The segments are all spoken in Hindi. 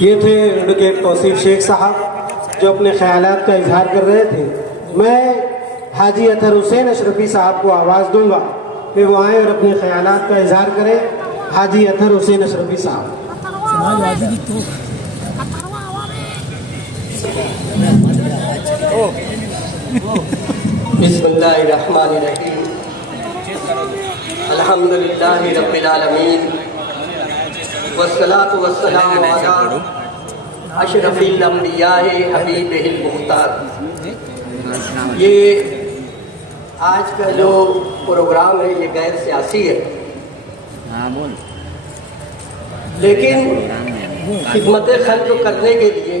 ये थे एडवोकेट तौसीफ शेख साहब जो अपने ख्यालात का इजहार कर रहे थे। मैं हाजी अतहर हुसैन अशरफी साहब को आवाज़ दूंगा कि वो आए और अपने ख्यालात का इजहार करें। हाजी अतहर हुसैन अशरफी साहब। बिस्मिल्लाहिर्रहमानिर्रहीम। अल्हम्दुलिल्लाहि रब्बिल आलमीन वस्सलातु वस्सलामु अला अशरफिल अंबियाए हबीबिल मुख्तार। ये आज का जो प्रोग्राम है ये गैर सियासी है, लेकिन खिदमत खल्क़ करने के लिए,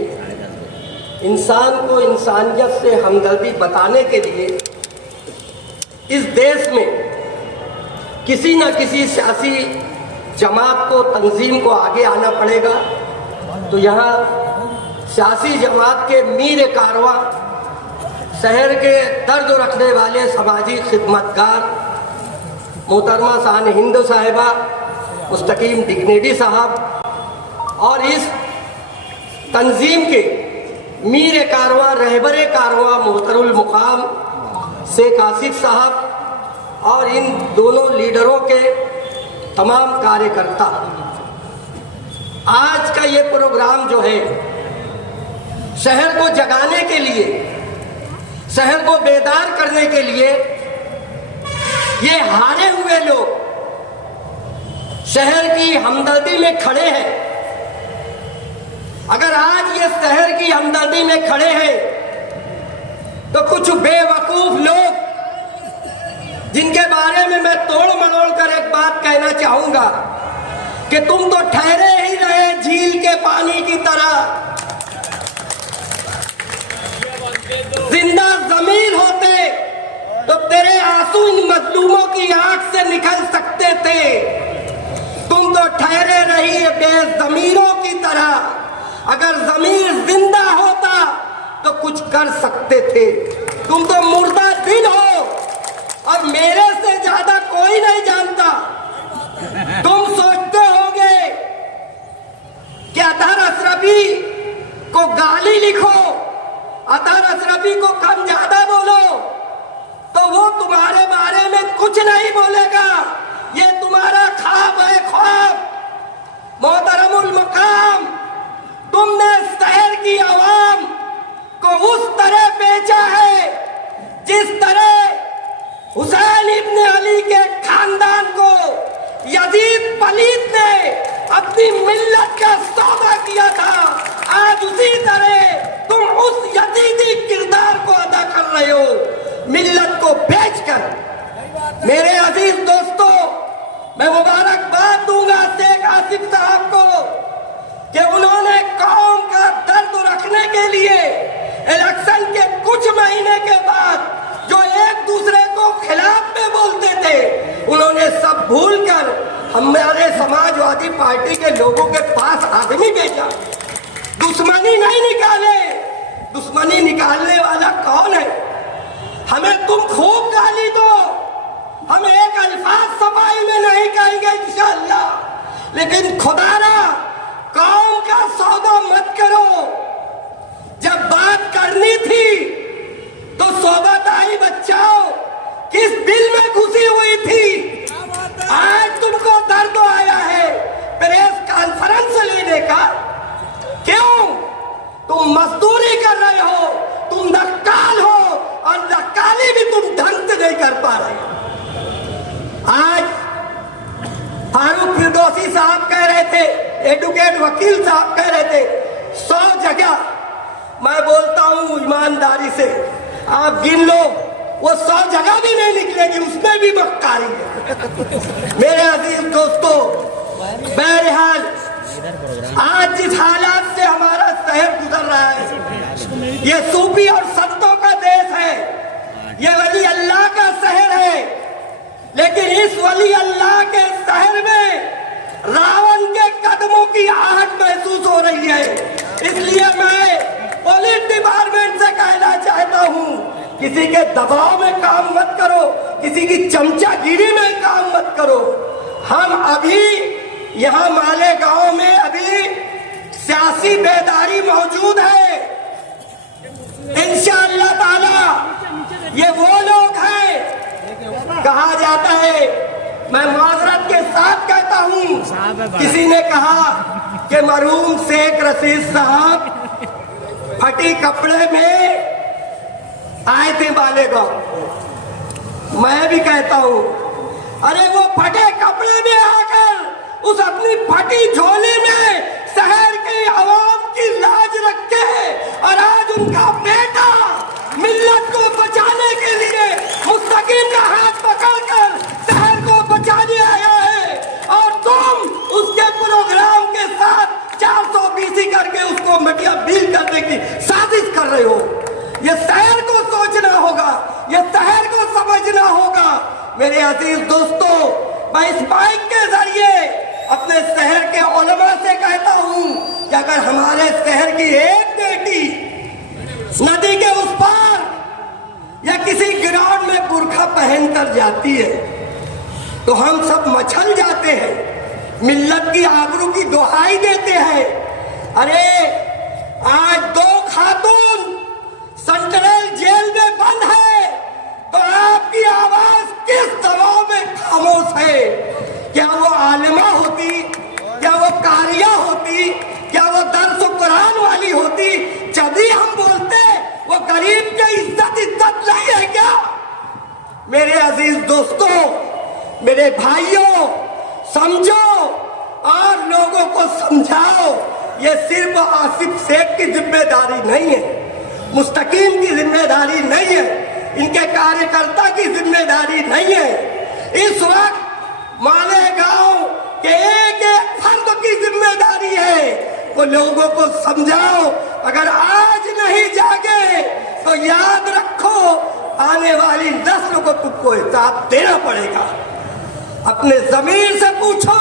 इंसान को इंसानियत से हमदर्दी बताने के लिए इस देश में किसी न किसी सियासी जमात को, तंजीम को आगे आना पड़ेगा। तो यहाँ सियासी जमात के मीर कारवां, शहर के दर्द रखने वाले समाजी खिदमतगार मोहतरमा शान हिंद साहिबा, मुस्तकीम डिग्नेडी साहब और इस तंजीम के मीर कारवां, रहबरे कारवां मोहतरुल मुकाम शेख आसिफ साहब और इन दोनों लीडरों के तमाम कार्यकर्ता, आज का ये प्रोग्राम जो है शहर को जगाने के लिए, शहर को बेदार करने के लिए, ये हारे हुए लोग शहर की हमदर्दी में खड़े हैं। अगर आज ये शहर की हमदर्दी में खड़े हैं तो कुछ बेवकूफ लोग, जिनके बारे में मैं तोड़ मरोड़ कर एक बात कहना चाहूंगा कि तुम तो ठहरे ही रहे झील के पानी की तरह। जिंदा जमीन होते तो तेरे आंसू इन मजलूमों की आंख से निकल सकते थे। तुम तो ठहरे रही बेजमीरों की तरह। अगर जमीर जिंदा होता तो कुछ कर सकते थे। तुम तो मुर्दा दिल हो और मेरे से ज्यादा कोई नहीं जानता। तुम सोचते होगे कि अतहर अशरफी को गाली लिखो, अतहर अशरफी को कम ज्यादा बोलो तो वो तुम्हारे बारे में कुछ नहीं बोलेगा। ये तुम्हारा ख्वाब है, ख्वाब। मोहतरमुल मकाम, तुमने शहर की आवाम को उस तरह बेचा है जिस तरह हुसैन इब्न अली के खानदान को यजीद पलीद ने अपनी मिल्लत का सौदा किया था। आज उसी तरह तुम उस यजीदी किरदार को अदा कर रहे हो, मिल्लत को बेचकर। मेरे अजीज दोस्तों, मैं मुबारकबाद दूंगा शेख आसिफ साहब को कि उन्होंने कौम का दर्द रखने के लिए इलेक्शन के कुछ महीने के बाद जो एक दूसरे को खिलाफ में बोलते थे, उन्होंने सब भूलकर हमारे समाजवादी पार्टी के लोगों के पास आदमी भेजा। दुश्मनी नहीं निकाले। दुश्मनी निकालने वाला कौन है? हमें तुम खूब गाली दो, हम एक अल्फाज सफाई में नहीं कहेंगे इंशाअल्लाह, लेकिन खुदारा कौम का सौदा मत करो। जब बात करनी थी तो सोबताई बचाओ किस बिल में घुसी हुई थी। आज तुमको दर्द आया है प्रेस कॉन्फ्रेंस लेने का। क्यों? तुम मजदूरी कर रहे हो, तुम नक्काल हो और नक्काली भी तुम ढंग से नहीं कर पा रहे। आज फारूक फिरदौसी साहब कह रहे थे, एडवोकेट वकील साहब कह रहे थे, 100 जगह, मैं बोलता हूं ईमानदारी से, आप गिन लो, वो 100 जगह भी नहीं निकलेगी, उसमें भी मक्कारी है। मेरे अजीज दोस्तों, बहरहाल आज जिस हालात से हमारा शहर गुजर रहा है, ये सूफी और संतों का देश है, ये वली अल्लाह का शहर है, लेकिन इस वली अल्लाह के शहर में रावण के कदमों की आहट महसूस हो रही है। इसलिए मैं पुलिस डिपार्टमेंट से कहना चाहता हूं, किसी के दबाव में काम मत करो, किसी की चमचागिरी में काम मत करो। हम अभी यहाँ मालेगांव में अभी सियासी बेदारी मौजूद है। इंशाअल्लाह ताला ये वो लोग हैं, कहा जाता है, मैं माजरत के साथ कहता हूं, किसी ने कहा कि मरहूम शेख रशीद साहब फटी कपड़े में आए थे मालेगांव। मैं भी कहता हूं, अरे वो फटे कपड़े में आकर उस अपनी फटी झोली में शहर के आवाम की लाज रखे और आज उनका बेटा मिल्लत को बचाने के लिए मुस्तकीम का हाथ पकड़कर शहर को बचाने आया है और तुम उसके प्रोग्राम के साथ 420 करके उसको मटिया बील करने की साजिश कर रहे हो। ये शहर को सोचना होगा, ये शहर को समझना होगा। मेरे अजीज दोस्तों, मैं इस माइक के जरिए अपने शहर के उलमा से कहता हूं कि अगर हमारे शहर की एक बेटी नदी के उस पार या किसी ग्राउंड में बुर्खा पहनकर जाती है तो हम सब मचल जाते हैं, मिल्लत की आबरू की दुहाई देते हैं। अरे आज 2 खातून सेंट्रल जेल में बंद है तो आपकी आवाज किस दबाव में खामोश है? क्या वो आलिमा होती, क्या वो कारिया होती, क्या वो दर्स कुरान वाली होती, जभी हम बोलते वो गरीब की इज्जत नहीं है क्या? मेरे अजीज दोस्तों, मेरे भाइयों, समझो और लोगों को समझाओ। ये सिर्फ आसिफ शेख की जिम्मेदारी नहीं है, मुस्तकीम की जिम्मेदारी नहीं है, इनके कार्यकर्ता की जिम्मेदारी नहीं है। इस वक्त मालेगांव के एक फर्द की जिम्मेदारी है। वो लोगों को समझाओ, अगर आज नहीं जागे तो याद रखो आने वाली नस्ल को तुमको हिसाब देना पड़ेगा। अपने जमीर से पूछो,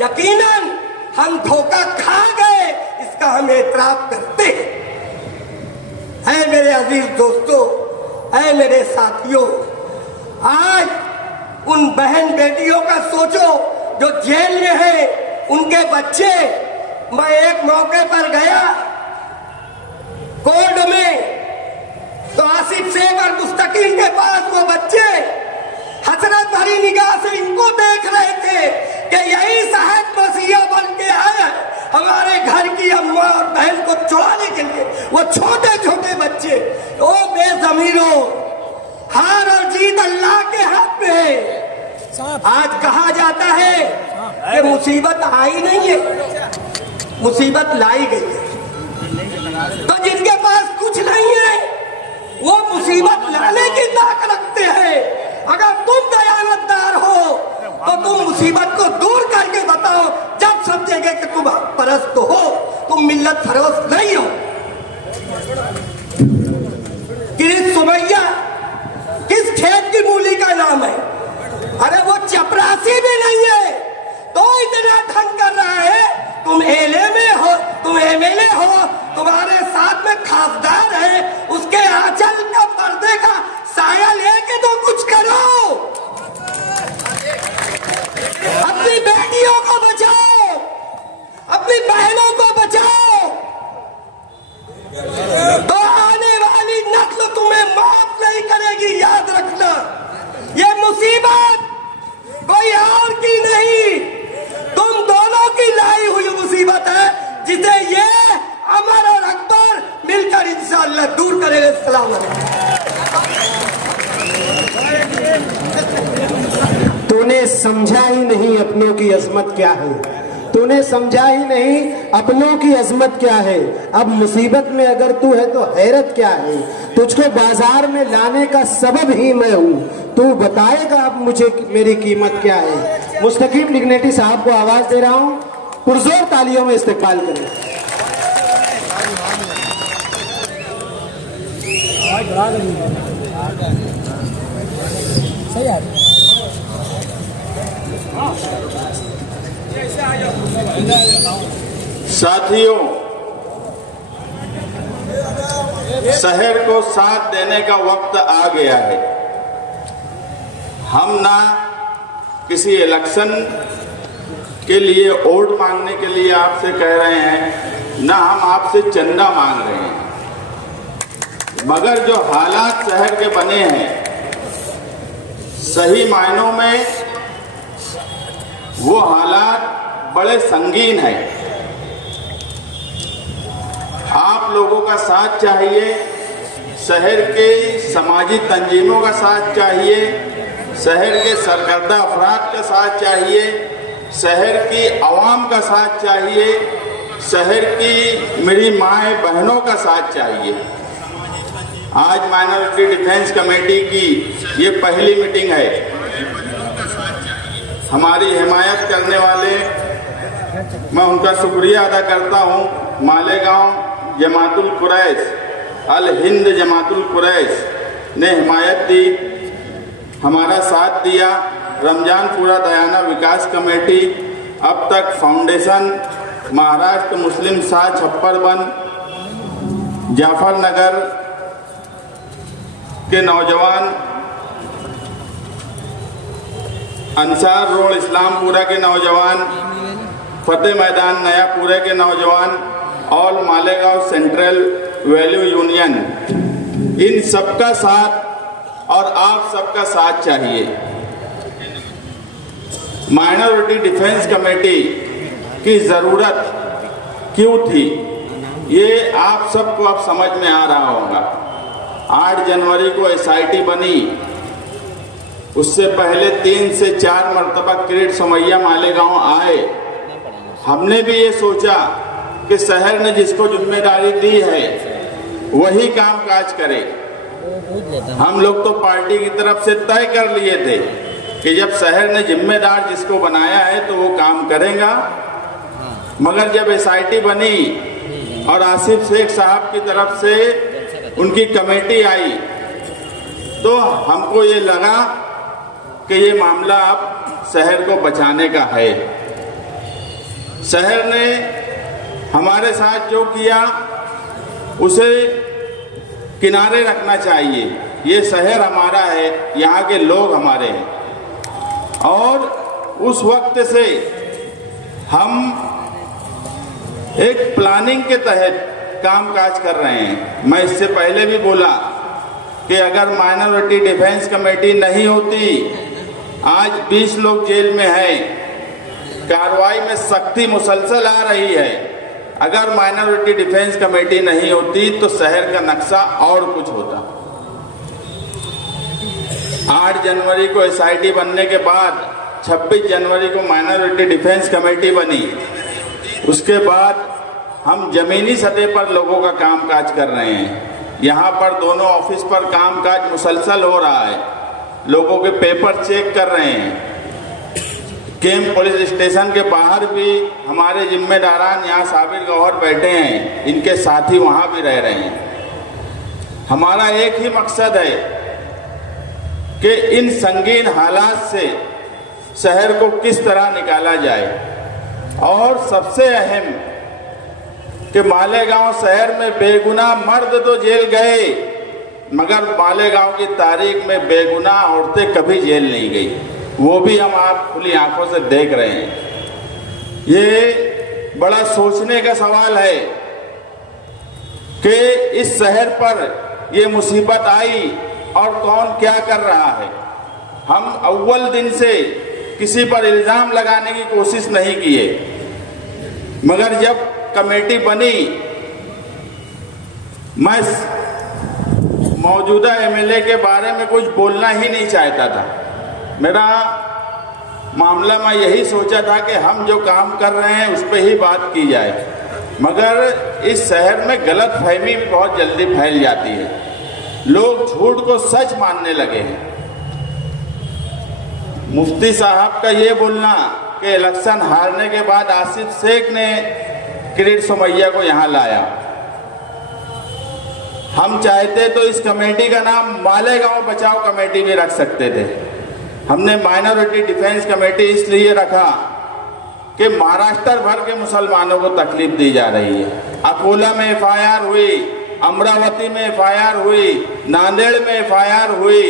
यकीनन हम धोखा खा गए, इसका हम एतराफ करते हैं। मेरे अजीज दोस्तों, ऐ मेरे साथियों, आज उन बहन बेटियों का सोचो जो जेल में है, उनके बच्चे। मैं एक मौके पर गया कोर्ट में, तो आसिफ शेख और मुस्तकीम के पास वो बच्चे हसरत भरी निगाह से इनको देख रहे थे कि यही साहब मसीहा बन के आए हमारे घर की अम्मा और बहन को चुराने के लिए। वो छोटे छोटे बच्चे, ओ बेज़मीरों, हार और जीत अल्लाह के हाथ में है। आज कहा जाता है कि मुसीबत आई नहीं है, मुसीबत लाई गई है। तो जिनके पास कुछ नहीं है वो मुसीबत लाने की ताकत रखते हैं। अगर तुम दयानतदार हो तो तुम मुसीबत को दूर करके बताओ, जब समझेंगे कि तुम हक परस्त हो, तुम मिल्लत फरोश नहीं हो। किस सुमैया किस खेत की मूली का नाम है? अरे वो चपरासी भी नहीं है तो इतना ढंग कर रहा है। तुम एले में हो, तुम एमएलए हो, तुम्हारे साथ में खासदार है, उसके आंचल का पर्दे का साया लेके तो कुछ करो। अपनी बेटियों को बचाओ, अपनी बहनों को बचाओ, तो आने वाली नस्ल तुम्हें माफ नहीं करेगी। याद रखना, ये मुसीबत कोई और की नहीं, तुम दोनों की लाई हुई मुसीबत है, जिसे ये अमर और अकबर मिलकर इंशाअल्लाह दूर करेंगे। सलाम अलैकुम। तूने समझा ही नहीं अपनों की अजमत क्या है, तूने समझा ही नहीं अपनों की अजमत क्या है। अब मुसीबत में अगर तू है तो हैरत क्या है? तुझको बाजार में लाने का सबब ही मैं हूँ, तू बताएगा अब मुझे मेरी कीमत क्या है। मुस्तकीम डिग्नेटी साहब को आवाज दे रहा हूँ, पुरजोर तालियों में इस्तेमाल करें। साथियों, शहर को साथ देने का वक्त आ गया है। हम ना किसी इलेक्शन के लिए वोट मांगने के लिए आपसे कह रहे हैं, ना हम आपसे चंदा मांग रहे हैं। मगर जो हालात शहर के बने हैं, सही मायनों में वो हालात बड़े संगीन हैं। आप लोगों का साथ चाहिए, शहर के समाजी तंजीमों का साथ चाहिए, शहर के सरकर्दा अफराद का साथ चाहिए, शहर की आवाम का साथ चाहिए, शहर की मेरी माएँ बहनों का साथ चाहिए। आज माइनॉरिटी डिफेंस कमेटी की ये पहली मीटिंग है। हमारी हिमायत करने वाले, मैं उनका शुक्रिया अदा करता हूँ। मालेगांव जमातुल कुरैश, अल हिंद जमातुल कुरैश ने हिमायत दी, हमारा साथ दिया। रमजानपुरा दयाना विकास कमेटी, अब तक फाउंडेशन, महाराष्ट्र मुस्लिम साथ छप्परबन, जाफरनगर के नौजवान, अंसार रोड इस्लामपुरा के नौजवान, फतेह मैदान नयापुरे के नौजवान और मालेगांव सेंट्रल वैल्यू यूनियन, इन सबका साथ और आप सबका साथ चाहिए। माइनॉरिटी डिफेंस कमेटी की ज़रूरत क्यों थी, ये आप सबको अब समझ में आ रहा होगा। 8 जनवरी को SIT बनी, उससे पहले 3 से 4 मरतबा किरीट सोमैया मालेगांव आए। हमने भी ये सोचा कि शहर ने जिसको जिम्मेदारी दी है वही काम काज करे। हम लोग तो पार्टी की तरफ से तय कर लिए थे कि जब शहर ने जिम्मेदार जिसको बनाया है तो वो काम करेगा। मगर जब SIT बनी और आसिफ शेख साहब की तरफ से उनकी कमेटी आई तो हमको ये लगा कि ये मामला अब शहर को बचाने का है। शहर ने हमारे साथ जो किया उसे किनारे रखना चाहिए। ये शहर हमारा है, यहाँ के लोग हमारे हैं और उस वक्त से हम एक प्लानिंग के तहत काम काज कर रहे हैं। मैं इससे पहले भी बोला कि अगर माइनॉरिटी डिफेंस कमेटी नहीं होती, आज 20 लोग जेल में हैं, कार्रवाई में सख्ती मुसलसल आ रही है। अगर माइनॉरिटी डिफेंस कमेटी नहीं होती तो शहर का नक्शा और कुछ होता। 8 जनवरी को SIT बनने के बाद 26 जनवरी को माइनॉरिटी डिफेंस कमेटी बनी। उसके बाद हम जमीनी सतह पर लोगों का कामकाज कर रहे हैं। यहाँ पर दोनों ऑफिस पर कामकाज मुसलसल हो रहा है, लोगों के पेपर चेक कर रहे हैं। कैंप पुलिस स्टेशन के बाहर भी हमारे जिम्मेदारान यहाँ साबिर गौहर बैठे हैं, इनके साथी वहाँ भी रह रहे हैं। हमारा एक ही मकसद है कि इन संगीन हालात से शहर को किस तरह निकाला जाए और सबसे अहम कि मालेगांव शहर में बेगुनाह मर्द तो जेल गए, मगर मालेगांव की तारीख में बेगुनाह औरतें कभी जेल नहीं गई। वो भी हम आप खुली आंखों से देख रहे हैं। ये बड़ा सोचने का सवाल है कि इस शहर पर ये मुसीबत आई और कौन क्या कर रहा है। हम अव्वल दिन से किसी पर इल्ज़ाम लगाने की कोशिश नहीं किए, मगर जब कमेटी बनी, मैं मौजूदा MLA के बारे में कुछ बोलना ही नहीं चाहता था। मेरा मामला मैं यही सोचा था कि हम जो काम कर रहे हैं उस पर ही बात की जाए, मगर इस शहर में गलत फहमी भी बहुत जल्दी फैल जाती है। लोग झूठ को सच मानने लगे हैं। मुफ्ती साहब का ये बोलना कि इलेक्शन हारने के बाद आसिफ शेख ने किरीट सोमैया को यहाँ लाया, हम चाहते तो इस कमेटी का नाम मालेगांव बचाओ कमेटी भी रख सकते थे। हमने माइनॉरिटी डिफेंस कमेटी इसलिए रखा कि महाराष्ट्र भर के मुसलमानों को तकलीफ दी जा रही है। अकोला में FIR हुई, अमरावती में FIR हुई, नांदेड़ में FIR हुई,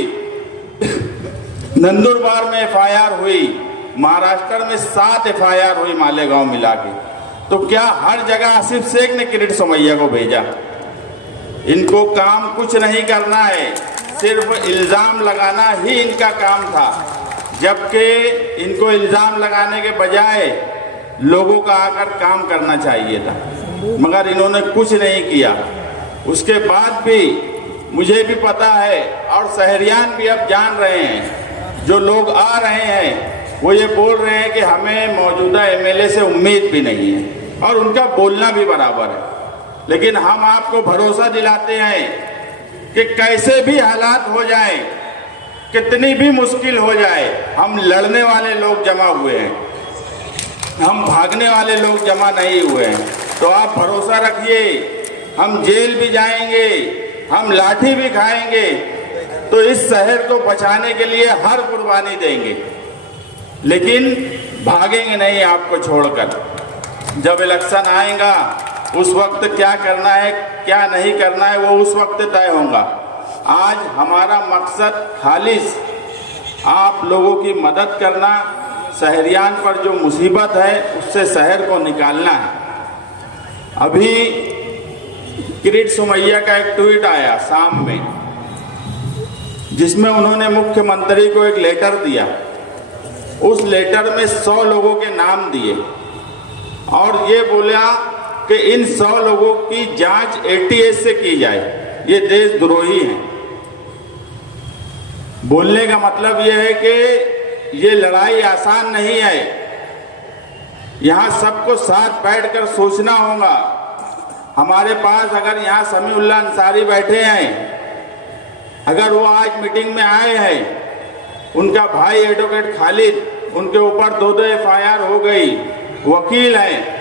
नंदुरबार में FIR हुई, महाराष्ट्र में 7 FIR हुई मालेगांव मिला के। तो क्या हर जगह आसिफ शेख ने किरीट सोमैया को भेजा? इनको काम कुछ नहीं करना है, सिर्फ इल्जाम लगाना ही इनका काम था, जबकि इनको इल्जाम लगाने के बजाय लोगों का आकर काम करना चाहिए था, मगर इन्होंने कुछ नहीं किया। उसके बाद भी मुझे भी पता है और शहरियान भी अब जान रहे हैं, जो लोग आ रहे हैं वो ये बोल रहे हैं कि हमें मौजूदा MLA से उम्मीद भी नहीं है, और उनका बोलना भी बराबर है। लेकिन हम आपको भरोसा दिलाते हैं कि कैसे भी हालात हो जाए, कितनी भी मुश्किल हो जाए, हम लड़ने वाले लोग जमा हुए हैं, हम भागने वाले लोग जमा नहीं हुए हैं। तो आप भरोसा रखिए, हम जेल भी जाएंगे, हम लाठी भी खाएंगे, तो इस शहर को बचाने के लिए हर कुर्बानी देंगे, लेकिन भागेंगे नहीं आपको छोड़कर। जब इलेक्शन आएगा उस वक्त क्या करना है क्या नहीं करना है वो उस वक्त तय होगा। आज हमारा मकसद खालिस आप लोगों की मदद करना, शहरियान पर जो मुसीबत है उससे शहर को निकालना है। अभी किरीट सोमैया का एक ट्वीट आया शाम में, जिसमें उन्होंने मुख्यमंत्री को एक लेटर दिया। उस लेटर में 100 लोगों के नाम दिए और ये बोला कि इन 100 लोगों की जांच ATS से की जाए, ये देशद्रोही हैं। बोलने का मतलब यह है कि ये लड़ाई आसान नहीं है, यहाँ सबको साथ बैठकर सोचना होगा। हमारे पास अगर यहाँ समीउल्लाह अंसारी बैठे हैं, अगर वो आज मीटिंग में आए हैं, उनका भाई एडवोकेट खालिद, उनके ऊपर 2 FIR हो गई, वकील हैं,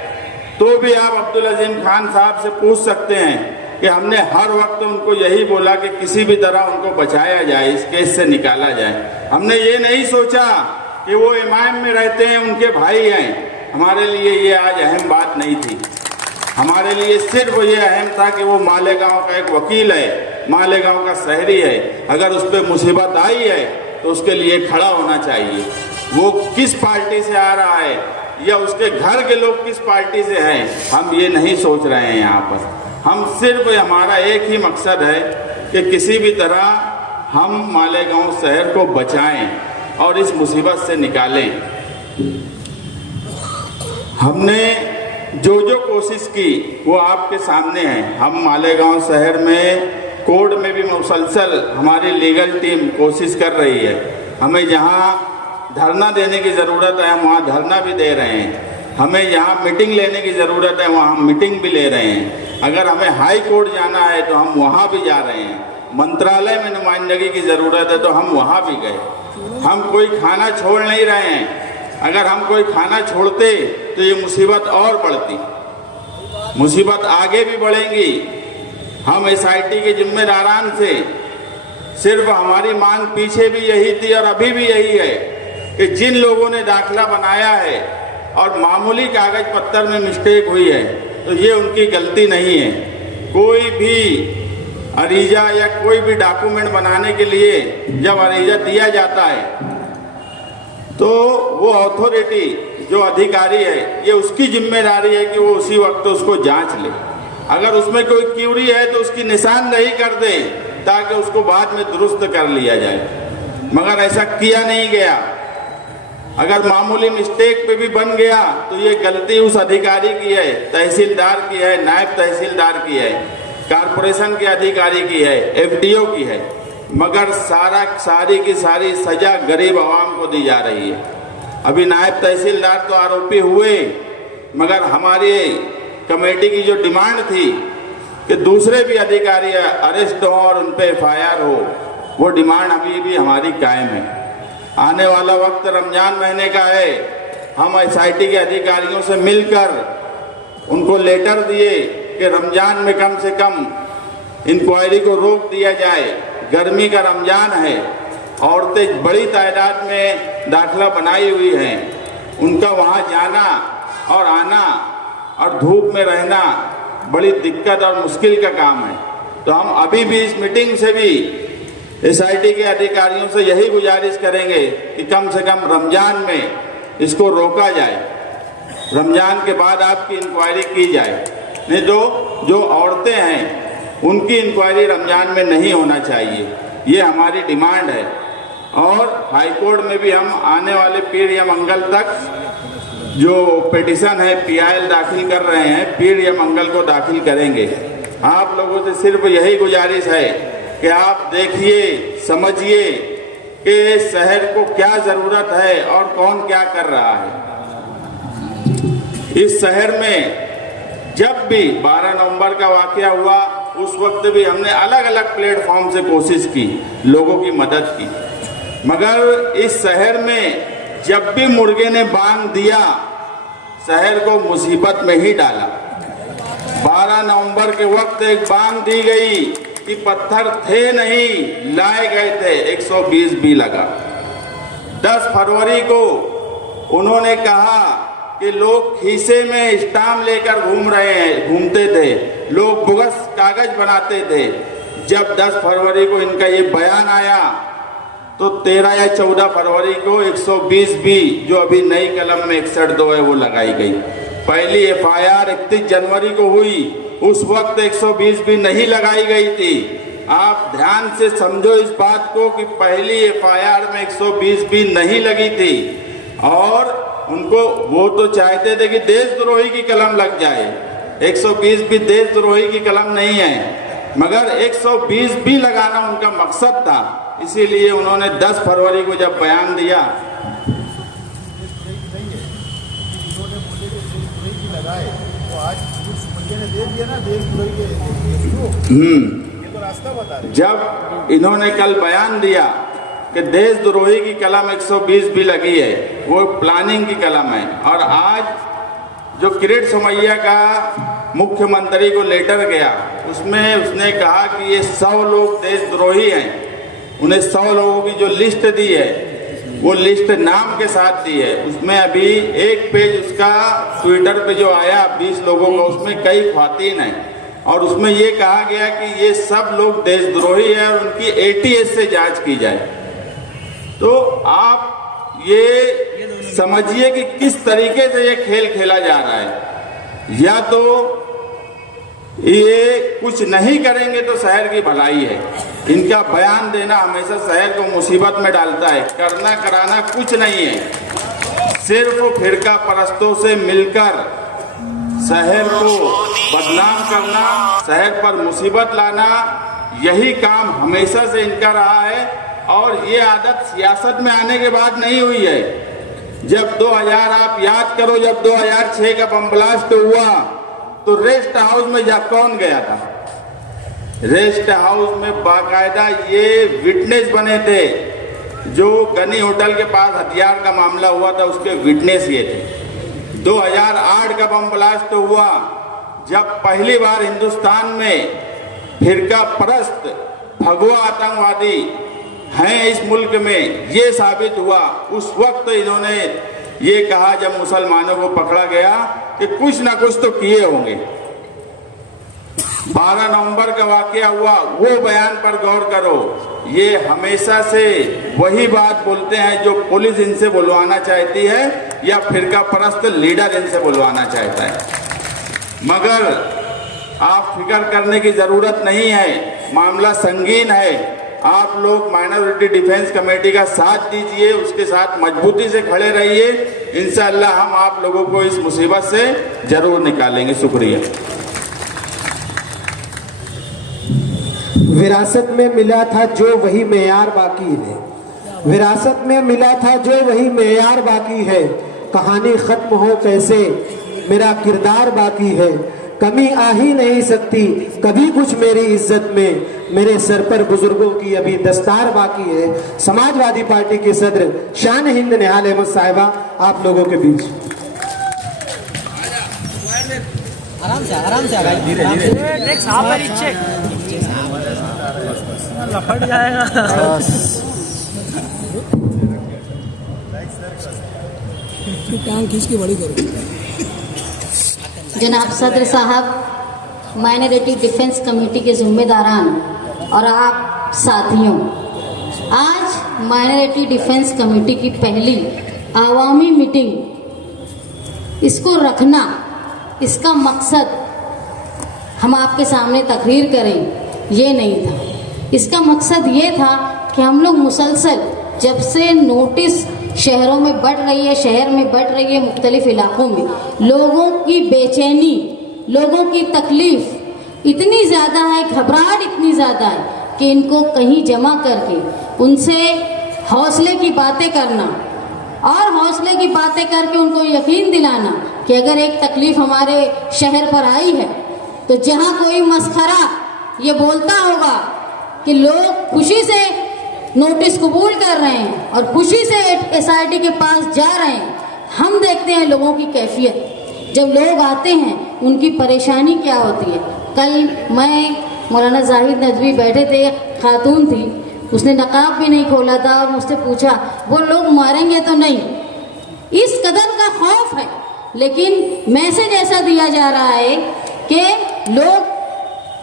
तो भी आप अब्दुल अजीम खान साहब से पूछ सकते हैं कि हमने हर वक्त उनको यही बोला कि किसी भी तरह उनको बचाया जाए, इस केस से निकाला जाए। हमने ये नहीं सोचा कि वो इमाम में रहते हैं, उनके भाई हैं। हमारे लिए ये आज अहम बात नहीं थी। हमारे लिए सिर्फ ये अहम था कि वो मालेगांव का एक वकील है, मालेगांव का शहरी है, अगर उस पर मुसीबत आई है तो उसके लिए खड़ा होना चाहिए। वो किस पार्टी से आ रहा है या उसके घर के लोग किस पार्टी से हैं, हम ये नहीं सोच रहे हैं यहाँ पर। हम सिर्फ, हमारा एक ही मकसद है कि किसी भी तरह हम मालेगांव शहर को बचाएं और इस मुसीबत से निकालें। हमने जो जो कोशिश की वो आपके सामने है। हम मालेगांव शहर में कोर्ट में भी मुसलसल हमारी लीगल टीम कोशिश कर रही है। हमें जहाँ धरना देने की ज़रूरत है हम वहाँ धरना भी दे रहे हैं, हमें यहाँ मीटिंग लेने की ज़रूरत है वहाँ हम मीटिंग भी ले रहे हैं, अगर हमें हाई कोर्ट जाना है तो हम वहाँ भी जा रहे हैं, मंत्रालय में नुमाइंदगी की ज़रूरत है तो हम वहाँ भी गए। हम कोई खाना छोड़ नहीं रहे हैं, अगर हम कोई खाना छोड़ते तो ये मुसीबत और बढ़ती, मुसीबत आगे भी बढ़ेंगी। हम SIT के जिम्मेदारान से सिर्फ हमारी मांग पीछे भी यही थी और अभी भी यही है कि जिन लोगों ने दाखिला बनाया है और मामूली कागज पत्तर में मिस्टेक हुई है तो ये उनकी गलती नहीं है। कोई भी अरीजा या कोई भी डॉक्यूमेंट बनाने के लिए जब अरीजा दिया जाता है तो वो अथॉरिटी जो अधिकारी है ये उसकी जिम्मेदारी है कि वो उसी वक्त उसको जांच ले। अगर उसमें कोई क्यूरी है तो उसकी निशानदेही कर दे ताकि उसको बाद में दुरुस्त कर लिया जाए, मगर ऐसा किया नहीं गया। अगर मामूली मिस्टेक पे भी बन गया तो ये गलती उस अधिकारी की है, तहसीलदार की है, नायब तहसीलदार की है, कारपोरेशन के अधिकारी की है, FDO की है, मगर सारी की सारी सजा गरीब आवाम को दी जा रही है। अभी नायब तहसीलदार तो आरोपी हुए, मगर हमारी कमेटी की जो डिमांड थी कि दूसरे भी अधिकारी अरेस्ट हो और उन पे FIR हो, वो डिमांड अभी भी हमारी कायम है। आने वाला वक्त रमजान महीने का है, हम SIT के अधिकारियों से मिलकर उनको लेटर दिए कि रमजान में कम से कम इंक्वायरी को रोक दिया जाए। गर्मी का रमजान है, औरतें बड़ी तादाद में दाखिला बनाई हुई हैं, उनका वहाँ जाना और आना और धूप में रहना बड़ी दिक्कत और मुश्किल का काम है। तो हम अभी भी इस मीटिंग से भी SIT के अधिकारियों से यही गुजारिश करेंगे कि कम से कम रमजान में इसको रोका जाए, रमजान के बाद आपकी इंक्वायरी की जाए। नहीं तो जो औरतें हैं उनकी इंक्वायरी रमजान में नहीं होना चाहिए, ये हमारी डिमांड है। और हाई कोर्ट में भी हम आने वाले पीर या मंगल तक जो पिटीशन है PIL दाखिल कर रहे हैं, पीर या मंगल को दाखिल करेंगे। आप लोगों से सिर्फ यही गुजारिश है कि आप देखिए, समझिए कि शहर को क्या जरूरत है और कौन क्या कर रहा है। इस शहर में जब भी 12 नवंबर का वाकया हुआ, उस वक्त भी हमने अलग अलग प्लेटफॉर्म से कोशिश की, लोगों की मदद की, मगर इस शहर में जब भी मुर्गे ने बांग दिया, शहर को मुसीबत में ही डाला। 12 नवंबर के वक्त एक बांग दी गई कि पत्थर थे नहीं, लाए गए थे, 120 भी लगा। 10 फरवरी को उन्होंने कहा कि लोग खीसे में स्टाम्प लेकर घूमते थे, लोग बोगस कागज बनाते थे। जब 10 फरवरी को इनका ये बयान आया तो 13 या 14 फरवरी को 120 भी, जो अभी नई कलम में 61(2) है, वो लगाई गई। पहली FIR 31 जनवरी को हुई, उस वक्त 120 भी नहीं लगाई गई थी। आप ध्यान से समझो इस बात को कि पहली FIR में 120 भी नहीं लगी थी, और उनको वो तो चाहते थे कि देशद्रोही की कलम लग जाए। 120 भी देशद्रोही की कलम नहीं है, मगर 120 भी लगाना उनका मकसद था। इसीलिए उन्होंने 10 फरवरी को जब बयान दिया, जब इन्होंने कल बयान दिया कि देशद्रोही की कलम 120 भी लगी है, वो प्लानिंग की कलम है। और आज जो किरीट सोमैया का मुख्यमंत्री को लेटर गया, उसमें उसने कहा कि ये 100 लोग देशद्रोही हैं। उन्हें 100 लोगों की जो लिस्ट दी है, वो लिस्ट नाम के साथ दी है। उसमें अभी एक पेज उसका ट्विटर पे जो आया 20 लोगों का, उसमें कई ख्वातीन हैं, और उसमें ये कहा गया कि ये सब लोग देशद्रोही हैं और उनकी ATS से जांच की जाए। तो आप ये समझिए कि किस तरीके से ये खेल खेला जा रहा है। या तो ये कुछ नहीं करेंगे तो शहर की भलाई है, इनका बयान देना हमेशा शहर को मुसीबत में डालता है। करना कराना कुछ नहीं है, सिर्फ फिरका परस्तों से मिलकर शहर को बदनाम करना, शहर पर मुसीबत लाना, यही काम हमेशा से इनका रहा है। और ये आदत सियासत में आने के बाद नहीं हुई है। जब 2000, आप याद करो, जब 2006 का बम ब्लास्ट हुआ तो रेस्ट हाउस में कौन गया था? रेस्ट हाउस में बाकायदा ये विटनेस बने थे, जो गनी होटल के पास हथियार का मामला हुआ था, उसके विटनेस ये थे। 2008 का बम ब्लास्ट हुआ, जब पहली बार हिंदुस्तान में फिरका परस्त भगवा आतंकवादी हैं इस मुल्क में, ये साबित हुआ। उस वक्त इन्होंने ये कहा, जब मुसलमानों को पकड़ा गया, कि कुछ ना कुछ तो किए होंगे। 12 नवंबर का वाकया हुआ, वो बयान पर गौर करो। ये हमेशा से वही बात बोलते हैं जो पुलिस इनसे बुलवाना चाहती है या फिरका परस्त लीडर इनसे बुलवाना चाहता है। मगर आप फिक्र करने की जरूरत नहीं है, मामला संगीन है। आप लोग माइनॉरिटी डिफेंस कमेटी का साथ दीजिए, उसके साथ मजबूती से खड़े रहिए। इंशाअल्लाह हम आप लोगों को इस मुसीबत से जरूर निकालेंगे। शुक्रिया। विरासत में मिला था जो वही मेयार बाकी है, विरासत में मिला था जो वही मेयार बाकी है। कहानी खत्म हो कैसे, मेरा किरदार बाकी है। कमी आ ही नहीं सकती कभी कुछ मेरी इज्जत में, मेरे सर पर बुजुर्गों की अभी दस्तार बाकी है। समाजवादी पार्टी के सदर शान हिंद निहाल अहमद साहिबा आप लोगों के बीच। आराम से लपट जाएगा। बड़ी करो। जनाब सदर साहब, माइनॉरिटी डिफेंस कमेटी के जिम्मेदारान और आप साथियों, आज माइनॉरिटी डिफेंस कमेटी की पहली आवामी मीटिंग, इसको रखना, इसका मकसद हम आपके सामने तकरीर करें, ये नहीं था। इसका मकसद ये था कि हम लोग मुसलसल जब से नोटिस शहरों में बढ़ रही है, शहर में बढ़ रही है, मुख्तलिफ इलाकों में लोगों की बेचैनी, लोगों की तकलीफ़ इतनी ज़्यादा है, घबराहट इतनी ज़्यादा है कि इनको कहीं जमा करके उनसे हौसले की बातें करना और हौसले की बातें करके उनको यकीन दिलाना कि अगर एक तकलीफ़ हमारे शहर पर आई है तो जहाँ कोई मस्खरा ये बोलता होगा कि लोग खुशी से नोटिस कबूल कर रहे हैं और खुशी से एसआईटी के पास जा रहे हैं, हम देखते हैं लोगों की कैफियत। जब लोग आते हैं उनकी परेशानी क्या होती है। कल मैं मौलाना जाहिद नदवी बैठे थे, एक खातून थी, उसने नकाब भी नहीं खोला था और मुझसे पूछा वो लोग मारेंगे तो नहीं। इस कदर का खौफ है, लेकिन मैसेज ऐसा दिया जा रहा है कि लोग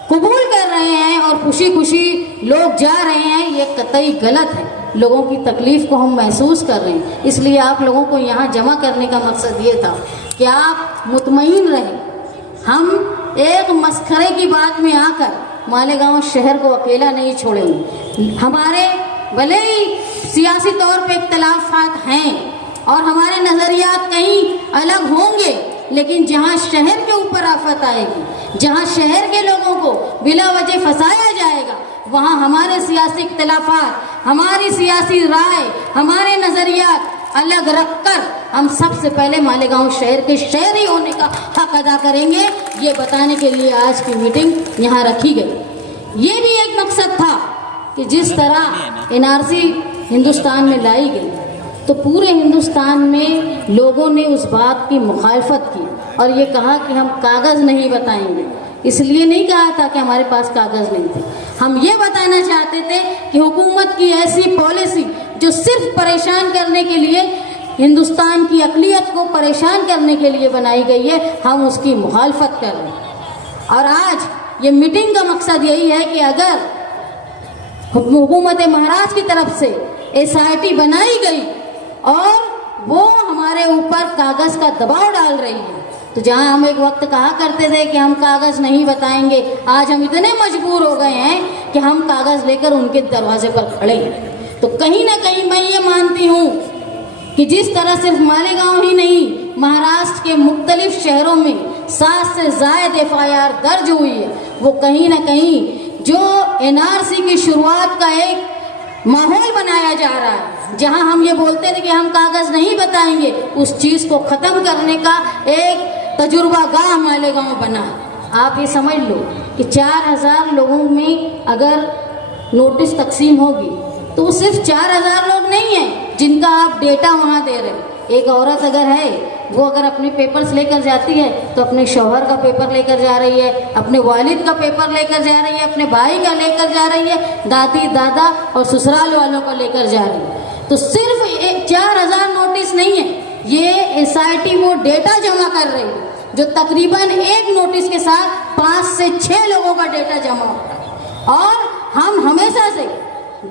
कबूल कर रहे हैं और खुशी खुशी लोग जा रहे हैं, ये कतई गलत है। लोगों की तकलीफ़ को हम महसूस कर रहे हैं, इसलिए आप लोगों को यहाँ जमा करने का मकसद ये था कि आप मुतमईन रहें। हम एक मस्खरे की बात में आकर मालेगांव शहर को अकेला नहीं छोड़ेंगे। हमारे भले ही सियासी तौर पे इख्तलाफात हैं और हमारे नज़रियात कहीं अलग होंगे, लेकिन जहाँ शहर के ऊपर आफत आएगी, जहाँ शहर के लोगों को बिला वजह फंसाया जाएगा, वहाँ हमारे सियासी इख्तलाफात, हमारी सियासी राय, हमारे नज़रियात अलग रखकर हम सबसे पहले मालेगांव शहर के शहरी होने का हक अदा करेंगे। ये बताने के लिए आज की मीटिंग यहाँ रखी गई। ये भी एक मकसद था कि जिस तरह एनआरसी हिंदुस्तान में लाई गई तो पूरे हिंदुस्तान में लोगों ने उस बात की मुखालफत की और ये कहा कि हम कागज़ नहीं बताएंगे। इसलिए नहीं कहा था कि हमारे पास कागज़ नहीं थे, हम ये बताना चाहते थे कि हुकूमत की ऐसी पॉलिसी जो सिर्फ परेशान करने के लिए, हिंदुस्तान की अक़लियत को परेशान करने के लिए बनाई गई है, हम उसकी मुखालफत कर रहे हैं। और आज ये मीटिंग का मकसद यही है कि अगर हुकूमत महाराष्ट्र की तरफ से एसआईटी बनाई गई और वो हमारे ऊपर कागज़ का दबाव डाल रही है, तो जहां हम एक वक्त कहा करते थे कि हम कागज़ नहीं बताएंगे, आज हम इतने मजबूर हो गए हैं कि हम कागज़ लेकर उनके दरवाजे पर खड़े हैं। तो कहीं ना कहीं मैं ये मानती हूँ कि जिस तरह सिर्फ मालेगांव ही नहीं, महाराष्ट्र के मुख्तलिफ शहरों में 7 से ज़ायद FIR दर्ज हुई है, वो कहीं ना कहीं जो एनआरसी की शुरुआत का एक माहौल बनाया जा रहा है, जहां हम ये बोलते थे कि हम कागज़ नहीं बताएंगे, उस चीज़ को ख़त्म करने का एक तजुर्बा गाह मालेगांव बना। आप ये समझ लो कि 4000 लोगों में अगर नोटिस तकसीम होगी तो वो सिर्फ 4000 लोग नहीं हैं जिनका आप डेटा वहाँ दे रहे हैं। एक औरत अगर है, वो अगर अपने पेपर्स लेकर जाती है तो अपने शौहर का पेपर लेकर जा रही है, अपने वालिद का पेपर लेकर जा रही है, अपने भाई का लेकर जा रही है, दादी दादा और ससुराल वालों का लेकर जा रही है। तो सिर्फ 4000 नोटिस नहीं है, ये एसआईटी वो डेटा जमा कर रही है जो तकरीबन एक नोटिस के साथ 5 से 6 लोगों का डेटा जमा होता है। और हम हमेशा से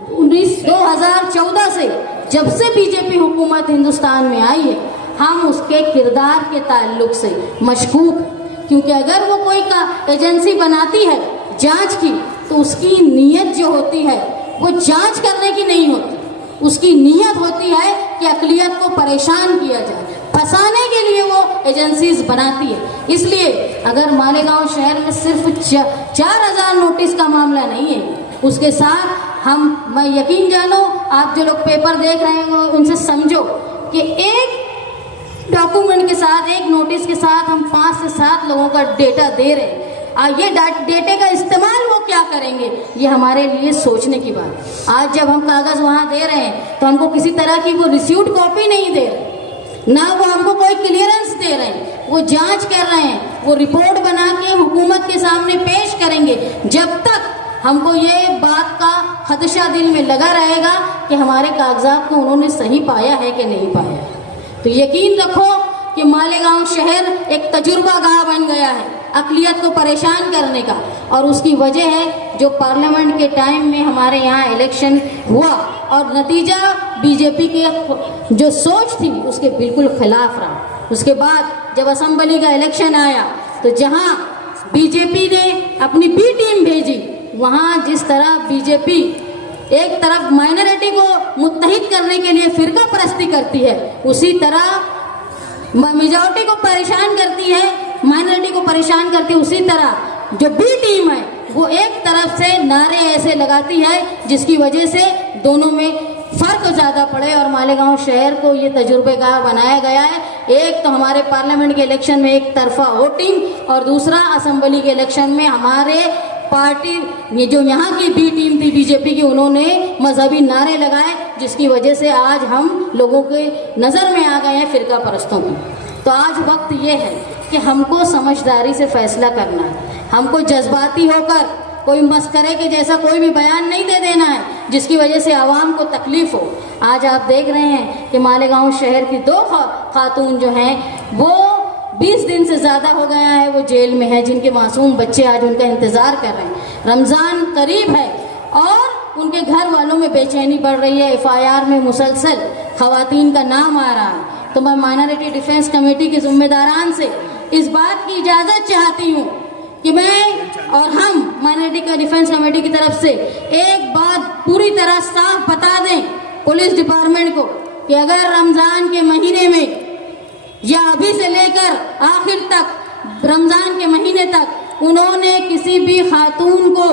2014 से जब से बीजेपी हुकूमत हिंदुस्तान में आई है, हम उसके किरदार के ताल्लुक से मशकूक हैं, क्योंकि अगर वो कोई का एजेंसी बनाती है जांच की तो उसकी नीयत जो होती है वो जांच करने की नहीं होती, उसकी नीयत होती है कि अक़लियत को परेशान किया जाए, फंसाने के लिए वो एजेंसीज बनाती है। इसलिए अगर मालेगांव शहर में सिर्फ 4000 नोटिस का मामला नहीं है, उसके साथ मैं यकीन जानो, आप जो लोग पेपर देख रहे हैं उनसे समझो कि एक डॉक्यूमेंट के साथ, एक नोटिस के साथ हम 5 से 7 लोगों का डेटा दे रहे हैं। ये डेटे का इस्तेमाल वो क्या करेंगे, ये हमारे लिए सोचने की बात है। आज जब हम कागज़ वहाँ दे रहे हैं तो हमको किसी तरह की वो रिसीव्ड कॉपी नहीं दे रहे, ना वो हमको कोई क्लियरेंस दे रहे हैं, वो जांच कर रहे हैं, वो रिपोर्ट बना के हुकूमत के सामने पेश करेंगे। जब तक हमको ये बात का खदशा दिल में लगा रहेगा कि हमारे कागजात को उन्होंने सही पाया है कि नहीं पाया, तो यकीन रखो कि मालेगांव शहर एक तजुर्बा गाह बन गया है अक़लियत को परेशान करने का। और उसकी वजह है जो पार्लियामेंट के टाइम में हमारे यहाँ इलेक्शन हुआ और नतीजा बीजेपी के जो सोच थी उसके बिल्कुल खिलाफ रहा। उसके बाद जब असेंबली का इलेक्शन आया तो जहां बीजेपी ने अपनी बी टीम भेजी, वहां जिस तरह बीजेपी एक तरफ माइनॉरिटी को मुत्तहिद करने के लिए फिरका परस्ती करती है, उसी तरह मेजॉरिटी को परेशान करती है, माइनॉरिटी को परेशान करती है। उसी तरह जो बी टीम है वो एक तरफ से नारे ऐसे लगाती है जिसकी वजह से दोनों में फर्क ज़्यादा पड़े और मालेगांव शहर को ये तजुर्बेकार बनाया गया है। एक तो हमारे पार्लियामेंट के इलेक्शन में एक तरफा वोटिंग और दूसरा असेंबली के इलेक्शन में हमारे पार्टी ये जो यहाँ की बी टीम थी बीजेपी की, उन्होंने मजहबी नारे लगाए जिसकी वजह से आज हम लोगों के नज़र में आ गए हैं फिरका परस्तों की। तो आज वक्त ये है कि हमको समझदारी से फैसला करना है, हमको जज्बाती होकर कोई मस्करे के जैसा कोई भी बयान नहीं दे देना है जिसकी वजह से आवाम को तकलीफ हो। आज आप देख रहे हैं कि मालेगांव शहर की 2 खातून जो हैं वो 20 दिन से ज़्यादा हो गया है वो जेल में है, जिनके मासूम बच्चे आज उनका इंतज़ार कर रहे हैं। रमज़ान करीब है और उनके घर वालों में बेचैनी बढ़ रही है। FIR में मुसलसल खवातीन का नाम आ रहा है। तो मैं माइनॉरिटी डिफेंस कमेटी के जिम्मेदारान से इस बात की इजाज़त चाहती हूँ कि मैं और हम माइनॉरिटी का डिफेंस कमेटी की तरफ से एक बात पूरी तरह साफ बता दें पुलिस डिपार्टमेंट को कि अगर रमज़ान के महीने में या अभी से लेकर आखिर तक रमज़ान के महीने तक उन्होंने किसी भी खातून को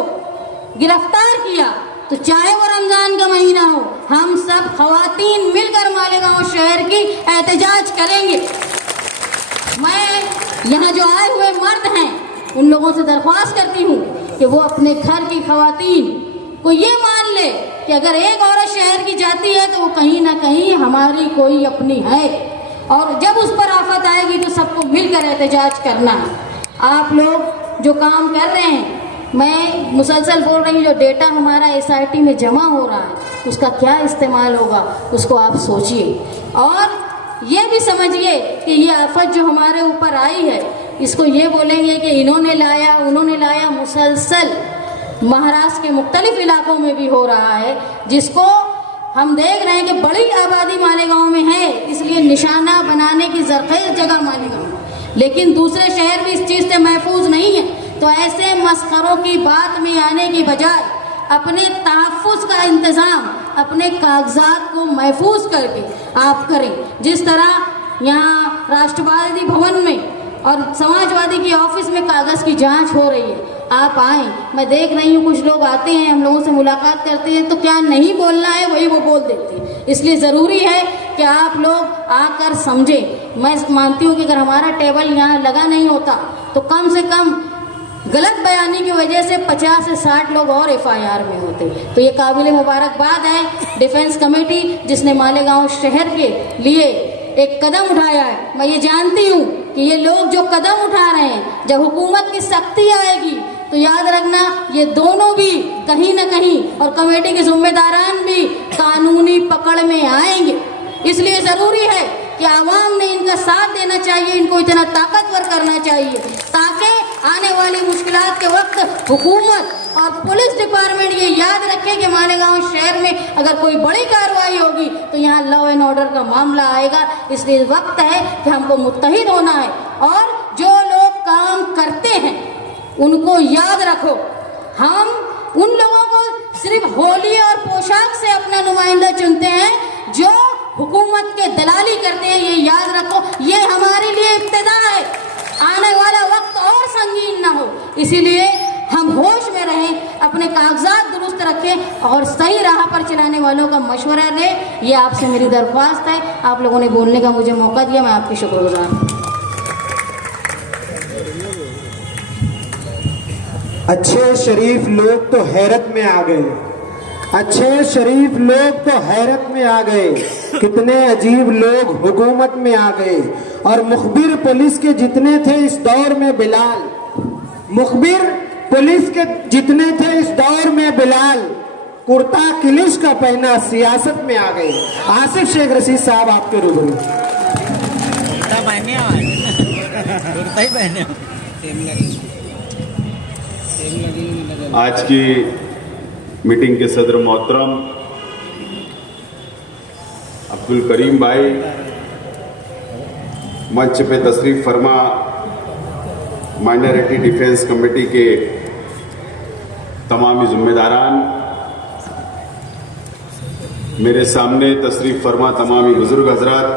गिरफ्तार किया तो चाहे वो रमज़ान का महीना हो, हम सब खवातीन मिलकर मालेगांव शहर की एहतजाज करेंगे। मैं यहाँ जो आए हुए मर्द हैं उन लोगों से दरख्वास्त करती हूँ कि वो अपने घर की खवातीन को ये मान ले कि अगर एक औरत शहर की जाती है तो वो कहीं ना कहीं हमारी कोई अपनी है और जब उस पर आफत आएगी तो सबको मिलकर एहतजाज करना है। आप लोग जो काम कर रहे हैं, मैं मुसलसल बोल रही हूँ, जो डेटा हमारा SIT में जमा हो रहा है उसका क्या इस्तेमाल होगा उसको आप सोचिए और ये भी समझिए कि ये आफत जो हमारे ऊपर आई है इसको ये बोलेंगे कि इन्होंने लाया उन्होंने लाया। मुसलसल महाराष्ट्र के मुख्तलिफ इलाकों में भी हो रहा है जिसको हम देख रहे हैं कि बड़ी आबादी मालेगांव में है, इसलिए निशाना बनाने की ज़रख़ेज़ जगह मालेगांव, लेकिन दूसरे शहर भी इस चीज़ से महफूज नहीं है। तो ऐसे मस्खरों की बात में आने की बजाय अपने तहफ़्फ़ुज़ का इंतज़ाम अपने कागजात को महफूज करके आप करें। जिस तरह यहाँ राष्ट्रवादी भवन में और समाजवादी की ऑफिस में कागज़ की जांच हो रही है, आप आएँ। मैं देख रही हूँ कुछ लोग आते हैं, हम लोगों से मुलाकात करते हैं तो क्या नहीं बोलना है वही वो बोल देते हैं। इसलिए ज़रूरी है कि आप लोग आकर समझें। मैं मानती हूँ कि अगर हमारा टेबल यहाँ लगा नहीं होता तो कम से कम गलत बयानी की वजह से 50 से 60 लोग और FIR में होते। तो ये काबिल मुबारकबाद है डिफेंस कमेटी जिसने मालेगांव शहर के लिए एक कदम उठाया है। मैं ये जानती हूँ कि ये लोग जो कदम उठा रहे हैं, जब हुकूमत की सख्ती आएगी तो याद रखना ये दोनों भी कहीं ना कहीं और कमेटी के जिम्मेदारान भी कानूनी पकड़ में आएंगे। इसलिए ज़रूरी है कि आवाम ने इनका साथ देना चाहिए, इनको इतना ताकतवर करना चाहिए ताकि आने वाली मुश्किलात के वक्त हुकूमत और पुलिस डिपार्टमेंट ये याद रखे कि मालेगांव शहर में अगर कोई बड़ी कार्रवाई होगी तो यहाँ लॉ एंड ऑर्डर का मामला आएगा। इसलिए वक्त है कि हमको मुत्तहिद होना है और जो लोग काम करते हैं उनको याद रखो। हम उन लोगों को सिर्फ होली और पोशाक से अपना नुमाइंदा चुनते हैं जो हुकूमत के दलाली करते हैं, ये याद रखो। ये हमारे लिए इब्तिदा है, आने वाला वक्त और संगीन ना हो, इसीलिए हम होश में रहें, अपने कागजात दुरुस्त रखें और सही राह पर चलाने वालों का मशवरा लें। ये आपसे मेरी दरख्वास्त है। आप लोगों ने बोलने का मुझे मौका दिया, मैं आपकी शुक्रगुजार हूँ। अच्छे शरीफ लोग तो हैरत में आ गए, अच्छे शरीफ लोग तो हैरत में आ गए, कितने अजीब लोग हुकूमत में आ गए। और मुखबिर पुलिस के जितने थे इस दौर में बिलाल, मुखबिर पुलिस के जितने थे इस दौर में बिलाल, कुर्ता किलिश का पहना सियासत में आ गए। आसिफ शेख रशीद साहब आपके रूबरू। आज की मीटिंग के सदर मोहतरम अब्दुल करीम भाई, मंच पे तशरीफ फरमा माइनॉरिटी डिफेंस कमेटी के तमामी जिम्मेदारान, मेरे सामने तशरीफ फरमा तमामी बुजुर्ग हजरात,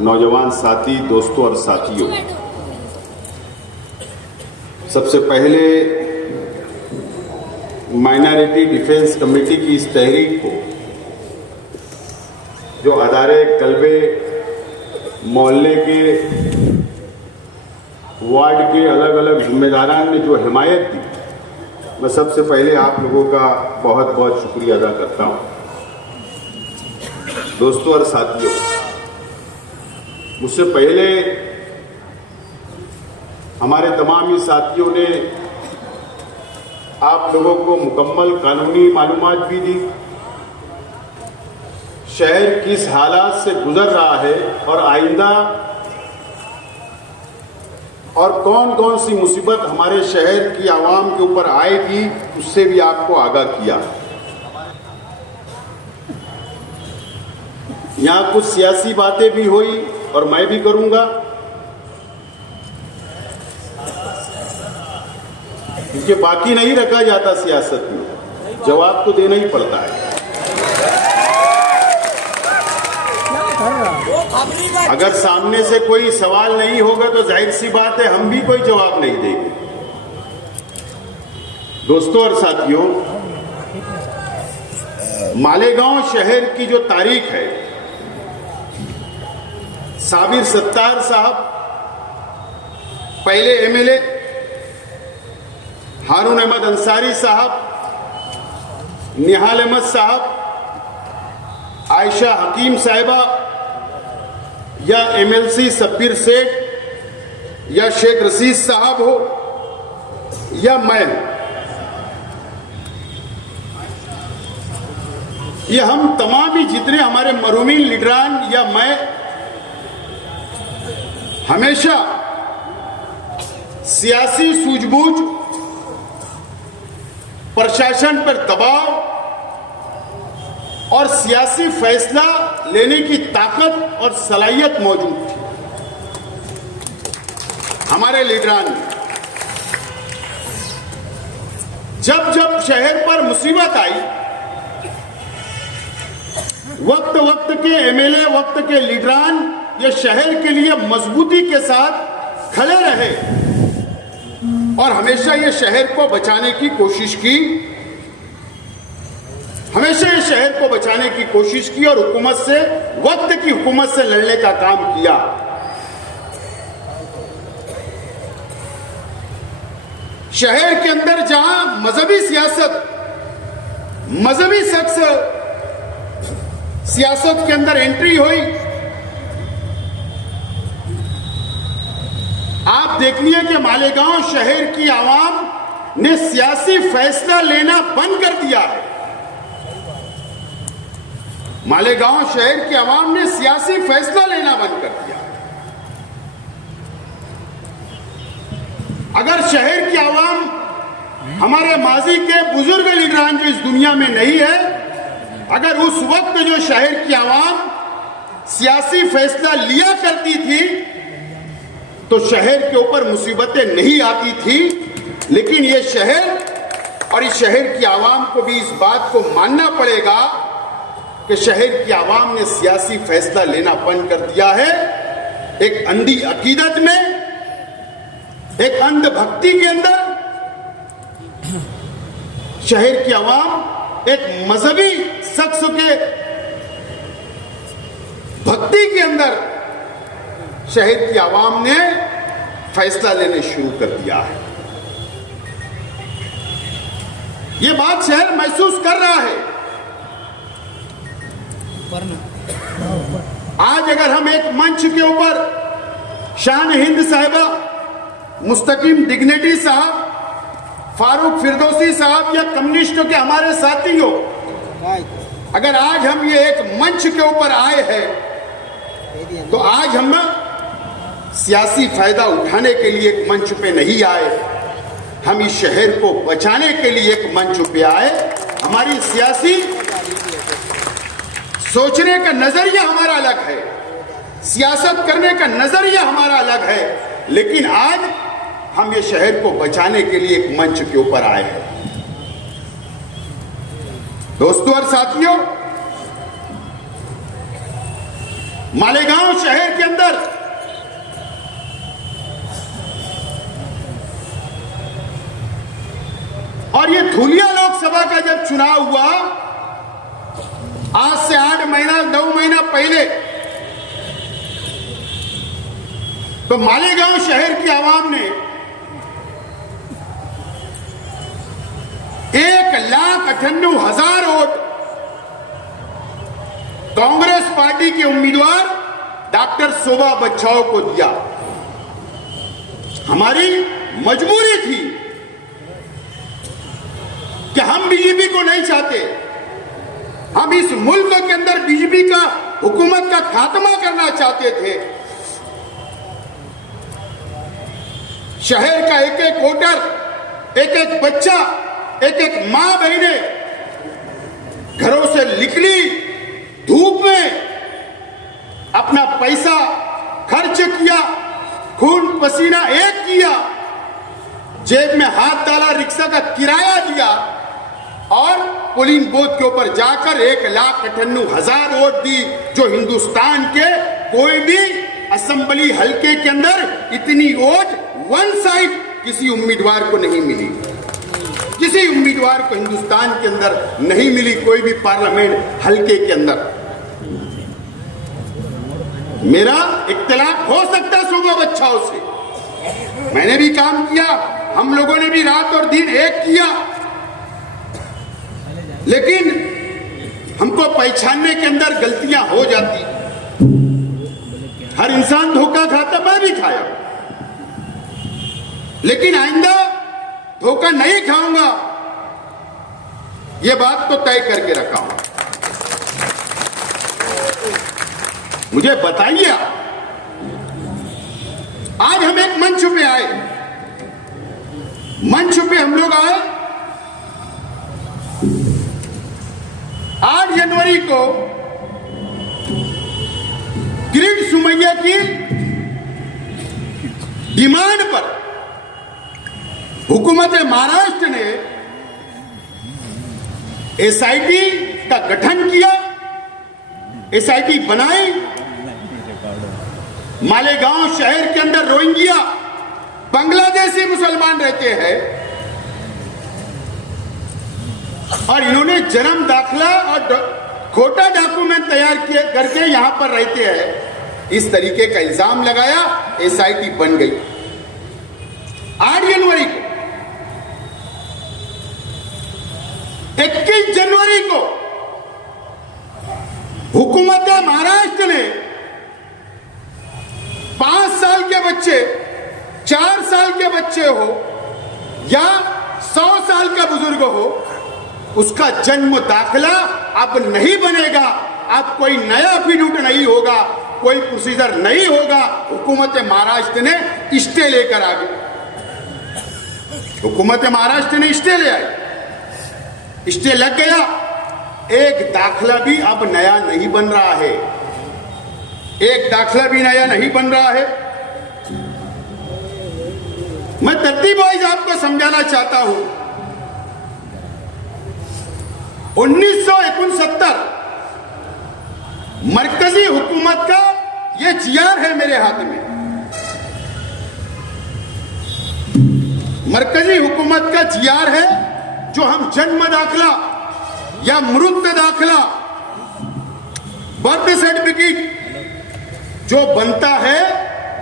नौजवान साथी, दोस्तों और साथियों, सबसे पहले माइनॉरिटी डिफेंस कमेटी की इस तहरीक को जो अदारे कल्बे मोहल्ले के वार्ड के अलग अलग जिम्मेदारान ने जो हिमायत दी, मैं सबसे पहले आप लोगों का बहुत बहुत शुक्रिया अदा करता हूं। दोस्तों और साथियों, मुझसे पहले हमारे तमाम ही साथियों ने आप लोगों को मुकम्मल कानूनी मालूमात भी दी, शहर किस हालात से गुजर रहा है और आइंदा और कौन कौन सी मुसीबत हमारे शहर की आवाम के ऊपर आएगी, उससे भी आपको आगाह किया। यहां कुछ सियासी बातें भी हुई और मैं भी करूंगा, क्योंकि बाकी नहीं रखा जाता सियासत में, जवाब तो देना ही पड़ता है। अगर सामने से कोई सवाल नहीं होगा तो जाहिर सी बात है हम भी कोई जवाब नहीं देंगे। दोस्तों और साथियों, मालेगांव शहर की जो तारीख है, साबिर सत्तार साहब पहले एमएलए, हारून अहमद अंसारी साहब, निहाल अहमद साहब, आयशा हकीम साहिबा, या एमएलसी सब्बीर सेठ, या शेख रशीद साहब हो, या मैं, ये हम तमाम ही जितने हमारे मरूमीन लीडरान या मैं हमेशा सियासी सूझबूझ, प्रशासन पर दबाव और सियासी फैसला लेने की ताकत और सलाहियत मौजूद थी हमारे लीडरान में। जब जब शहर पर मुसीबत आई, वक्त वक्त के एमएलए, वक्त के लीडरान ये शहर के लिए मजबूती के साथ खड़े रहे और हमेशा ये शहर को बचाने की कोशिश की, हमेशा ये शहर को बचाने की कोशिश की और हुकूमत से, वक्त की हुकूमत से लड़ने का काम किया। शहर के अंदर जहां मजहबी सियासत, मजहबी शख्स सियासत के अंदर एंट्री हुई, आप देखिए कि मालेगांव शहर की आवाम ने सियासी फैसला लेना बंद कर दिया है। मालेगांव शहर की आवाम ने सियासी फैसला लेना बंद कर दिया। अगर शहर की आवाम हमारे माजी के बुजुर्ग लीडरान जो इस दुनिया में नहीं है, अगर उस वक्त जो शहर की आवाम सियासी फैसला लिया करती थी तो शहर के ऊपर मुसीबतें नहीं आती थी। लेकिन ये शहर और इस शहर की आवाम को भी इस बात को मानना पड़ेगा कि शहर की आवाम ने सियासी फैसला लेना बंद कर दिया है। एक अंधी अकीदत में, एक अंध भक्ति के अंदर शहर की आवाम एक मजहबी शख्स के भक्ति के अंदर शहर की आवाम ने फैसला लेने शुरू कर दिया है। ये बात शहर महसूस कर रहा है। आज अगर हम एक मंच के ऊपर शान हिंद साहिबा, मुस्तकीम डिग्निटी साहब, फारूक फिरदौसी साहब या कम्युनिस्टों के हमारे साथी हो, अगर आज हम ये एक मंच के ऊपर आए हैं तो आज हम सियासी फायदा उठाने के लिए एक मंच पे नहीं आए, हम इस शहर को बचाने के लिए एक मंच पे आए। हमारी सियासी सोचने का नजरिया हमारा अलग है, सियासत करने का नजरिया हमारा अलग है, लेकिन आज हम ये शहर को बचाने के लिए एक मंच के ऊपर आए हैं। दोस्तों और साथियों, मालेगांव शहर के अंदर और ये धुलिया लोकसभा का जब चुनाव हुआ, आज से 8 महीना 9 महीना पहले, तो मालेगांव शहर की आवाम ने 1,98,000 वोट कांग्रेस पार्टी के उम्मीदवार डॉक्टर शोभा बच्छाओ को दिया। हमारी मजबूरी थी कि हम बीजेपी को नहीं चाहते, हम इस मुल्क के अंदर बीजेपी का हुकूमत का खात्मा करना चाहते थे। शहर का एक एक वोटर, एक एक बच्चा, एक एक मां बहने घरों से निकली धूप में अपना पैसा खर्च किया, खून पसीना एक किया, जेब में हाथ डाला, रिक्शा का किराया दिया और पोलिंग बूथ के ऊपर जाकर 1,98,000 वोट दी, जो हिंदुस्तान के कोई भी असेंबली हल्के के अंदर इतनी वोट वन साइड किसी उम्मीदवार को नहीं मिली। किसी उम्मीदवार को हिंदुस्तान के अंदर नहीं मिली, कोई भी पार्लियामेंट हल्के के अंदर। मेरा इख्तिलाफ हो सकता है शोभा बच्छाओ से, मैंने भी काम किया, हम लोगों ने भी रात और दिन एक किया, लेकिन हमको पहचानने के अंदर गलतियां हो जाती। हर इंसान धोखा खाता, मैं भी खाया, लेकिन आइंदा धोखा नहीं खाऊंगा, यह बात तो तय करके रखा हूं। मुझे बताइए, आज हम एक मंच पे आए, मंच पे हम लोग आए 8 जनवरी को किरीट सोमैया की डिमांड पर हुकूमत महाराष्ट्र ने एसआईटी का गठन किया, एसआईटी बनाई। मालेगांव शहर के अंदर रोहिंग्या बांग्लादेशी मुसलमान रहते हैं और इन्होंने जन्म दाखिला और खोटा डॉक्यूमेंट तैयार किए करके यहां पर रहते हैं, इस तरीके का इल्जाम लगाया, एसआईटी बन गई। 8 जनवरी को, 21 जनवरी को हुकूमत महाराष्ट्र ने 5 साल के बच्चे, 4 साल के बच्चे हो या 100 साल का बुजुर्ग हो, उसका जन्म दाखिला अब नहीं बनेगा, अब कोई नया एफिडेविट नहीं होगा, कोई प्रोसीजर नहीं होगा। हुकूमत महाराष्ट्र ने स्टे लेकर आ गई, हुकूमत महाराष्ट्र ने स्टे ले आई, स्टे लग गया, एक दाखिला भी अब नया नहीं बन रहा है, एक दाखिला भी नया नहीं बन रहा है। मैं तरतीब वाइज आपको समझाना चाहता हूं। 1969 मरकजी हुकूमत का ये जीआर है मेरे हाथ में, मरकजी हुकूमत का जीआर है, जो हम जन्म दाखिला या मृत्यु दाखिला, बर्थ सर्टिफिकेट जो बनता है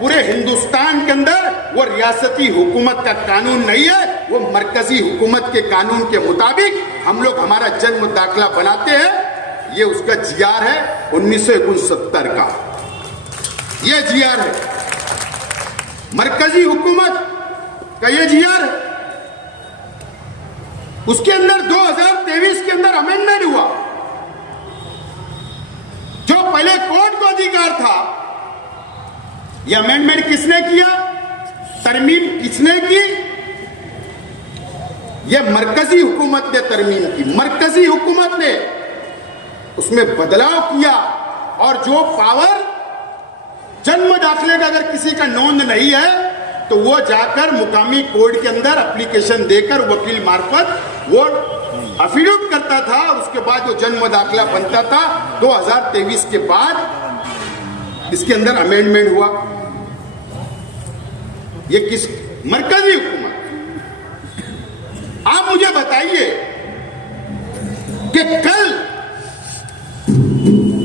पूरे हिंदुस्तान के अंदर, वो रियासती हुकूमत का कानून नहीं है, वो मरकजी हुकूमत के कानून के मुताबिक हम लोग हमारा जन्म दाखिला बनाते हैं। ये उसका जीआर है 1969 का, ये जीआर है, मरकजी हुकूमत का ये जीआर है। उसके अंदर 2023 के अंदर अमेंडमेंट हुआ, जो पहले कोर्ट को अधिकार था, यह अमेंडमेंट किसने किया, तरमीम किसने की, यह मरकजी हुकूमत ने तरमीम की। मरकजी हुकूमत ने उसमें बदलाव किया और जो पावर जन्म दाखिले का अगर किसी का नोंद नहीं है तो वो जाकर मुकामी कोर्ट के अंदर एप्लीकेशन देकर वकील मार्फत वो अफिडेविट करता था और उसके बाद जो जन्म दाखिला बनता था। 2023 के बाद इसके अंदर अमेंडमेंट हुआ। ये किस मरकजी हुकूमत, आप मुझे बताइए कि कल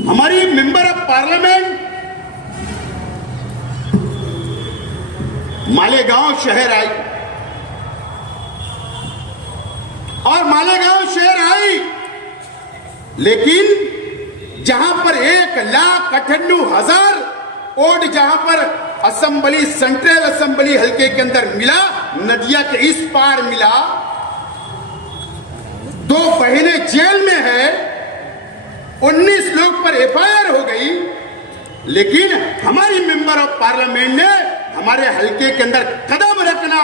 हमारी मेंबर ऑफ पार्लियामेंट मालेगांव शहर आई और मालेगांव शहर आई, लेकिन जहां पर 1,98,000 वोट जहां पर असेंबली सेंट्रल असेंबली हल्के के अंदर मिला, नदिया के इस पार मिला, 2 बहनें जेल में है, 19 लोग पर एफआईआर हो गई, लेकिन हमारी मेंबर ऑफ पार्लियामेंट ने हमारे हल्के के अंदर कदम रखना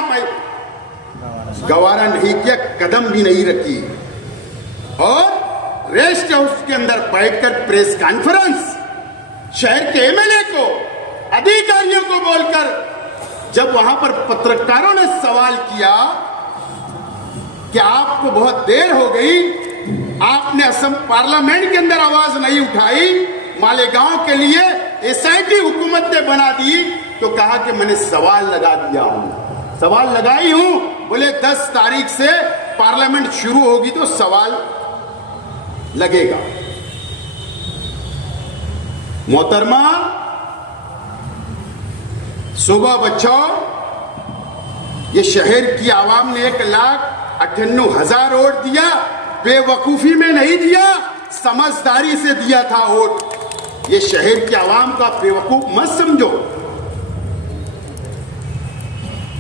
गवारा नहीं किया, कदम भी नहीं रखी और रेस्ट हाउस के अंदर बैठकर प्रेस कॉन्फ्रेंस शहर के एमएलए को, अधिकारियों को बोलकर, जब वहां पर पत्रकारों ने सवाल किया कि आपको बहुत देर हो गई, आपने असम पार्लियामेंट के अंदर आवाज नहीं उठाई, मालेगांव के लिए एसआईटी हुकूमत ने बना दी, तो कहा कि मैंने सवाल लगा दिया हूं, सवाल लगाई हूं। बोले 10 तारीख से पार्लियामेंट शुरू होगी तो सवाल लगेगा। मोहतरमा, सुबह बच्चों, ये शहर की आवाम ने 1,98,000 वोट दिया, बेवकूफी में नहीं दिया, समझदारी से दिया था वोट। ये शहर की आवाम का बेवकूफ मत समझो।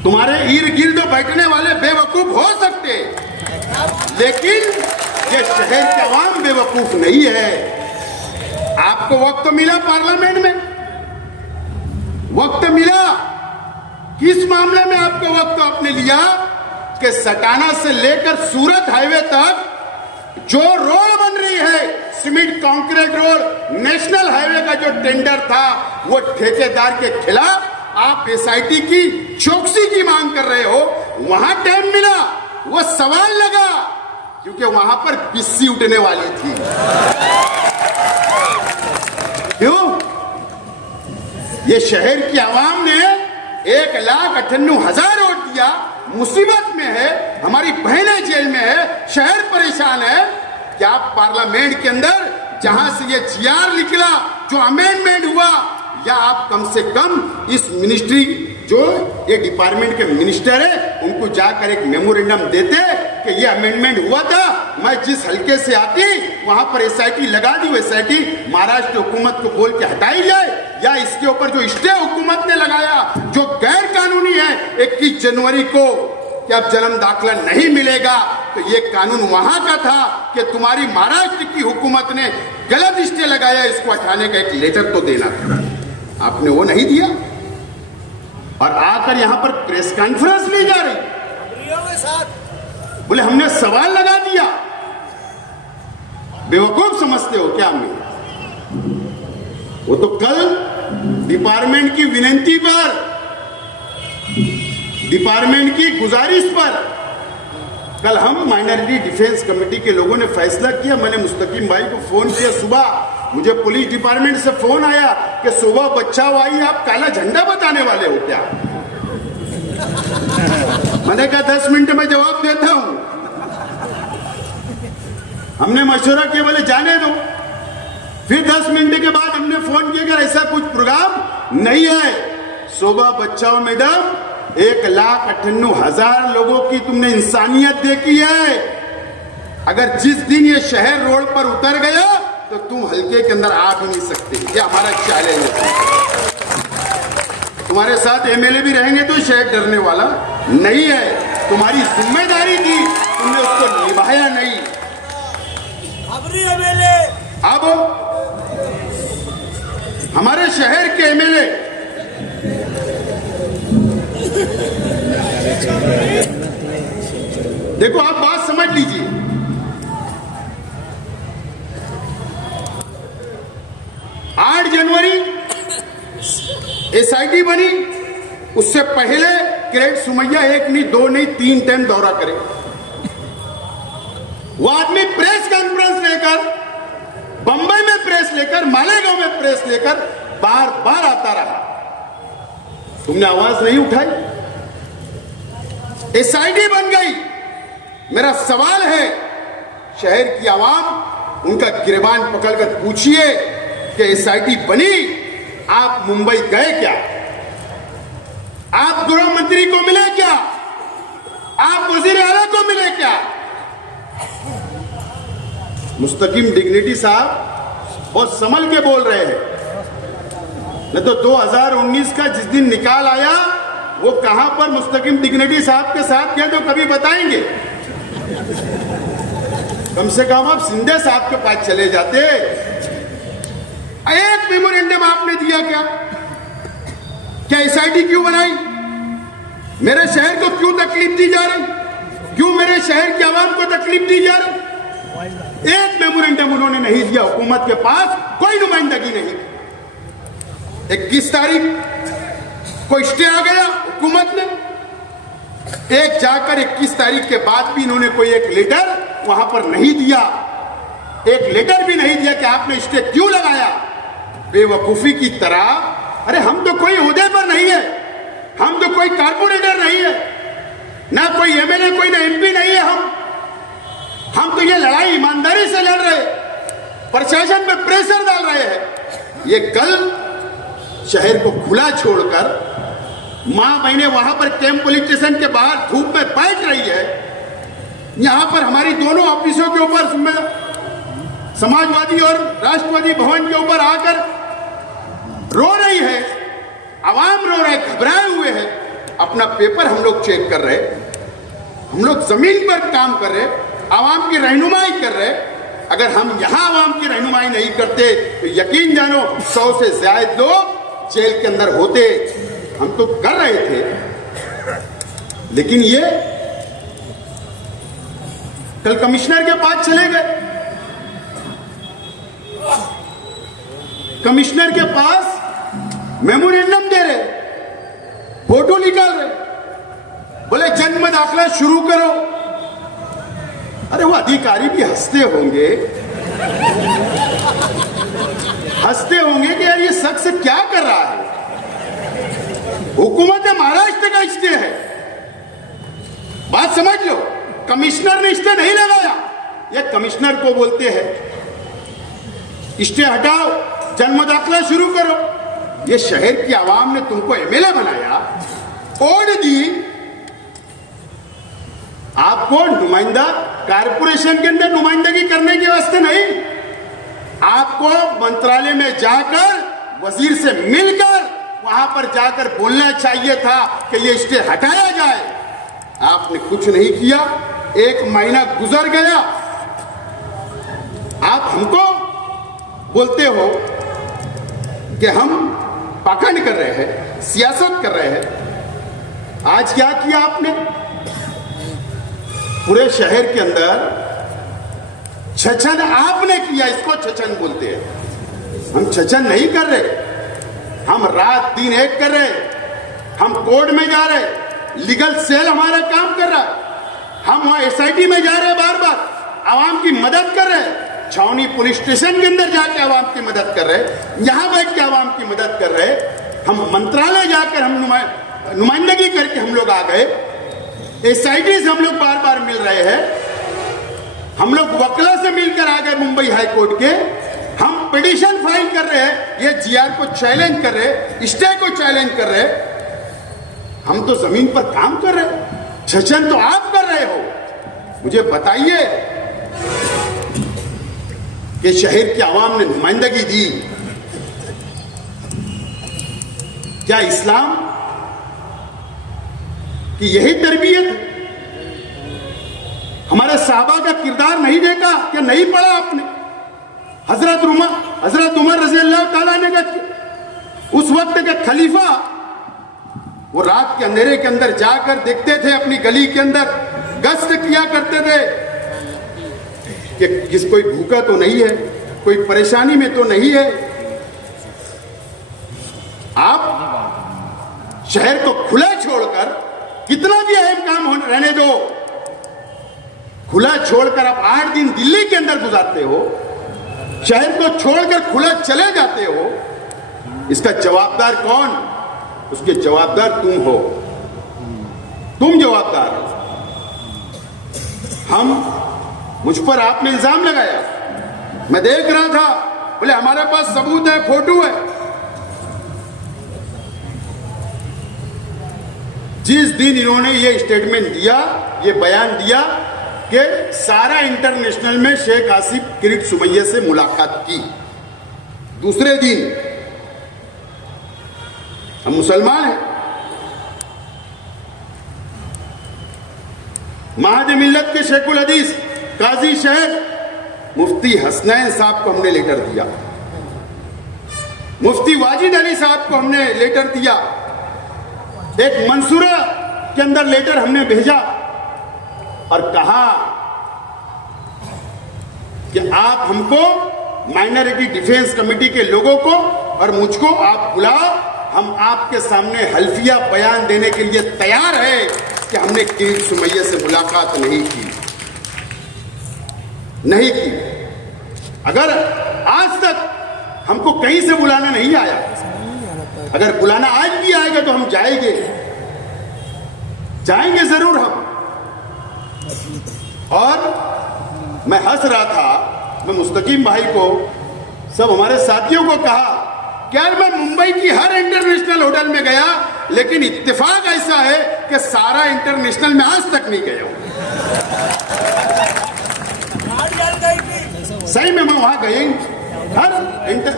तुम्हारे इर्द गिर्द बैठने वाले बेवकूफ हो सकते, लेकिन ये शहर की आवाम बेवकूफ नहीं है। आपको वक्त मिला पार्लियामेंट में, वक्त मिला, किस मामले में आपको वक्त आपने लिया कि सटाना से लेकर सूरत हाईवे तक जो रोड बन रही है, cement concrete road, national highway का जो टेंडर था, वो ठेकेदार के खिलाफ आप एसआईटी की चौकसी की मांग कर रहे हो। वहां टाइम मिला, वो सवाल लगा, क्योंकि वहां पर बिस्सी उठने वाली थी। क्यों? ये शहर की आवाम ने 1,98,000 वोट दिया, मुसीबत में है, हमारी बहनें जेल में है, शहर परेशान है। क्या पार्लियामेंट के अंदर जहां से ये जीआर निकला, जो अमेंडमेंट हुआ, या आप कम से कम इस मिनिस्ट्री जो ये डिपार्टमेंट के मिनिस्टर है उनको जाकर एक मेमोरेंडम देते कि ये अमेंडमेंट हुआ था, मैं जिस हल्के से आती वहां पर एसआईटी लगा दी, एसआईटी महाराष्ट्र हुकूमत को बोल के हटाई जाए, या इसके ऊपर जो स्टे हुकूमत ने लगाया जो गैर कानूनी है 21 जनवरी को कि अब जन्म दाखिला नहीं मिलेगा, तो ये कानून वहां का था कि तुम्हारी महाराष्ट्र की हुकूमत ने गलत स्टे लगाया, इसको हटाने का एक लेटर तो देना था, आपने वो नहीं दिया और आकर यहां पर प्रेस कॉन्फ्रेंस ली जा रही, बोले हमने सवाल लगा दिया। बेवकूफ समझते हो क्या हमें? वो तो कल डिपार्टमेंट की विनती पर, डिपार्टमेंट की गुजारिश पर कल हम माइनॉरिटी डिफेंस कमेटी के लोगों ने फैसला किया। मैंने मुस्तकीम भाई को फोन किया, सुबह मुझे पुलिस डिपार्टमेंट से फोन आया कि सुबह बच्चा आई, आप काला झंडा बताने वाले हो क्या? मैंने कहा 10 मिनट में जवाब देता हूं। हमने मशवरा किया, बोले जाने दो। फिर 10 मिनट के बाद हमने फोन किया कि ऐसा कुछ प्रोग्राम नहीं है। सुबह बचाओ मैडम, 1,98,000 लोगों की तुमने इंसानियत देखी है। अगर जिस दिन ये शहर रोड पर उतर गया तो तुम हल्के के अंदर आ भी नहीं सकते। ये हमारा चैलेंज है। तुम्हारे साथ एमएलए भी रहेंगे तो शहर डरने वाला नहीं है। तुम्हारी जिम्मेदारी थी, तुमने उसको निभाया नहीं। अब हमारे शहर के एमएलए देखो, आप बात समझ लीजिए। एसआईटी बनी, उससे पहले ग्रेट सुमैया 1 नहीं 2 नहीं 3 टाइम दौरा करे। वो आदमी प्रेस कॉन्फ्रेंस लेकर, बंबई में प्रेस लेकर, मालेगांव में प्रेस लेकर बार बार आता रहा। तुमने आवाज नहीं उठाई। एसआईटी बन गई। मेरा सवाल है, शहर की आवाम, उनका गिरबान पकड़कर पूछिए कि एसआईटी बनी, आप मुंबई गए क्या? आप गृह मंत्री को मिले क्या? आप वजीर आला को मिले क्या? मुस्तकीम डिग्निटी साहब बहुत संभल के बोल रहे हैं, नहीं तो 2019 का जिस दिन निकाल आया वो कहां पर मुस्तकीम डिग्निटी साहब के साथ गए तो कभी बताएंगे। कम से कम आप सिंधे साहब के पास चले जाते। एक मेमोरेंडम आपने दिया क्या? क्या एसआईटी क्यों बनाई? मेरे शहर को क्यों तकलीफ दी जा रही? क्यों मेरे शहर की आवाम को तकलीफ दी जा रही? एक मेमोरेंडम उन्होंने नहीं दिया। हुकूमत के पास कोई नुमाइंदगी नहीं। 21 तारीख को स्टे आ गया हुकूमत ने। एक जाकर 21 तारीख के बाद भी इन्होंने कोई एक लेटर वहां पर नहीं दिया। एक लेटर भी नहीं दिया कि आपने स्टे क्यों लगाया। बेवकूफी की तरह, अरे हम तो कोई ओहदे पर नहीं है, हम तो कोई कारपोरेटर नहीं है, ना कोई एमएलए, कोई ना एमपी नहीं है। हम तो ये लड़ाई ईमानदारी से लड़ रहे, प्रशासन पे प्रेशर डाल रहे हैं। ये कल शहर को खुला छोड़कर मां बहनें वहां पर कैंप पुलिस स्टेशन के बाहर धूप में बैठ रही है। यहां पर हमारी दोनों ऑफिसों के ऊपर समाजवादी और राष्ट्रवादी भवन के ऊपर आकर रो रही है, आवाम रो रहे, घबराए हुए हैं। अपना पेपर हम लोग चेक कर रहे, हम लोग जमीन पर काम कर रहे, आवाम की रहनुमाई कर रहे। अगर हम यहां आवाम की रहनुमाई नहीं करते तो यकीन जानो 100 से ज्यादा लोग जेल के अंदर होते। हम तो कर रहे थे, लेकिन ये कल कमिश्नर के पास चले गए। कमिश्नर के पास मेमोरेंडम दे रहे, फोटो निकाल रहे, बोले जन्म दाखिला शुरू करो। अरे वो अधिकारी भी हंसते होंगे, हंसते होंगे कि यार ये शख्स क्या कर रहा है। हुकूमत महाराष्ट्र का स्टे है, बात समझ लो। कमिश्नर ने स्टे नहीं लगाया। ये कमिश्नर को बोलते हैं स्टे हटाओ, जन्म दाखिला शुरू करो। ये शहर की आवाम ने तुमको एमएलए बनाया, वोट दी, आपको नुमाइंदा कारपोरेशन के अंदर नुमाइंदगी करने के वास्ते नहीं, आपको मंत्रालय में जाकर वजीर से मिलकर वहां पर जाकर बोलना चाहिए था कि ये स्टे हटाया जाए। आपने कुछ नहीं किया। 1 महीना गुजर गया, आप हमको बोलते हो कि हम पाखंड कर रहे हैं, सियासत कर रहे हैं। आज क्या किया आपने? पूरे शहर के अंदर छछन आपने किया। इसको छछन बोलते हैं। हम छछन नहीं कर रहे, हम रात दिन एक कर रहे, हम कोर्ट में जा रहे, लीगल सेल हमारा काम कर रहा है, हम वहां एसआईटी में जा रहे, बार बार आवाम की मदद कर रहे, छावनी पुलिस स्टेशन के अंदर जाके आवाम की मदद कर रहे, यहां बैठ के आवाम की मदद कर रहे। हम मंत्रालय जाकर हम नुमाइंदगी करके हम लोग आ गए, एसआईटी से हम लोग बार बार मिल रहे हैं, हम लोग वकला से मिलकर आ गए मुंबई हाई कोर्ट के, हम पिटीशन फाइल कर रहे हैं, ये जीआर को चैलेंज कर रहे, स्टे को चैलेंज कर रहे। हम तो जमीन पर काम कर रहे हैं, छछन तो आप कर रहे हो। मुझे बताइए कि शहर की आवाम ने नुमाइंदगी दी, क्या इस्लाम की यही तरबियत? हमारे साहबा का किरदार नहीं देखा क्या? नहीं पढ़ा आपने? हजरत उमर रज़ी अल्लाह ताला अन्हु का उस वक्त के खलीफा, वो रात के अंधेरे के अंदर जाकर देखते थे, अपनी गली के अंदर गश्त किया करते थे कि कोई भूखा तो नहीं है, कोई परेशानी में तो नहीं है। आप शहर को खुला छोड़कर, कितना भी अहम काम रहने दो, खुला छोड़कर आप 8 दिन दिल्ली के अंदर गुजारते हो, शहर को छोड़कर खुला चले जाते हो, इसका जवाबदार कौन? उसके जवाबदार तुम हो, तुम जवाबदार हो। मुझ पर आपने इल्जाम लगाया, मैं देख रहा था, बोले हमारे पास सबूत है, फोटो है। जिस दिन इन्होंने ये स्टेटमेंट दिया, ये बयान दिया कि सारा इंटरनेशनल में शेख आसिफ किरीट सुमैया से मुलाकात की, दूसरे दिन हम मुसलमान हैं, महाद मिल्लत के शेखुल हदीस काजी शहर मुफ्ती हसनैन साहब को हमने लेटर दिया, मुफ्ती वाजिद अली साहब को हमने लेटर दिया, एक मंसूरा के अंदर लेटर हमने भेजा और कहा कि आप हमको माइनॉरिटी डिफेंस कमेटी के लोगों को और मुझको आप बुलाओ, हम आपके सामने हल्फिया बयान देने के लिए तैयार है कि हमने किरीट सुमैया से मुलाकात नहीं की। अगर आज तक हमको कहीं से बुलाना नहीं आया, अगर बुलाना आज भी आएगा तो हम जाएंगे जरूर हम। और मैं हंस रहा था, मैं मुस्तकीम भाई को, सब हमारे साथियों को कहा कि यार मैं मुंबई की हर इंटरनेशनल होटल में गया, लेकिन इत्तेफाक ऐसा है कि सारा इंटरनेशनल में आज तक नहीं गया हूं। सही में मैं वहां गए, हर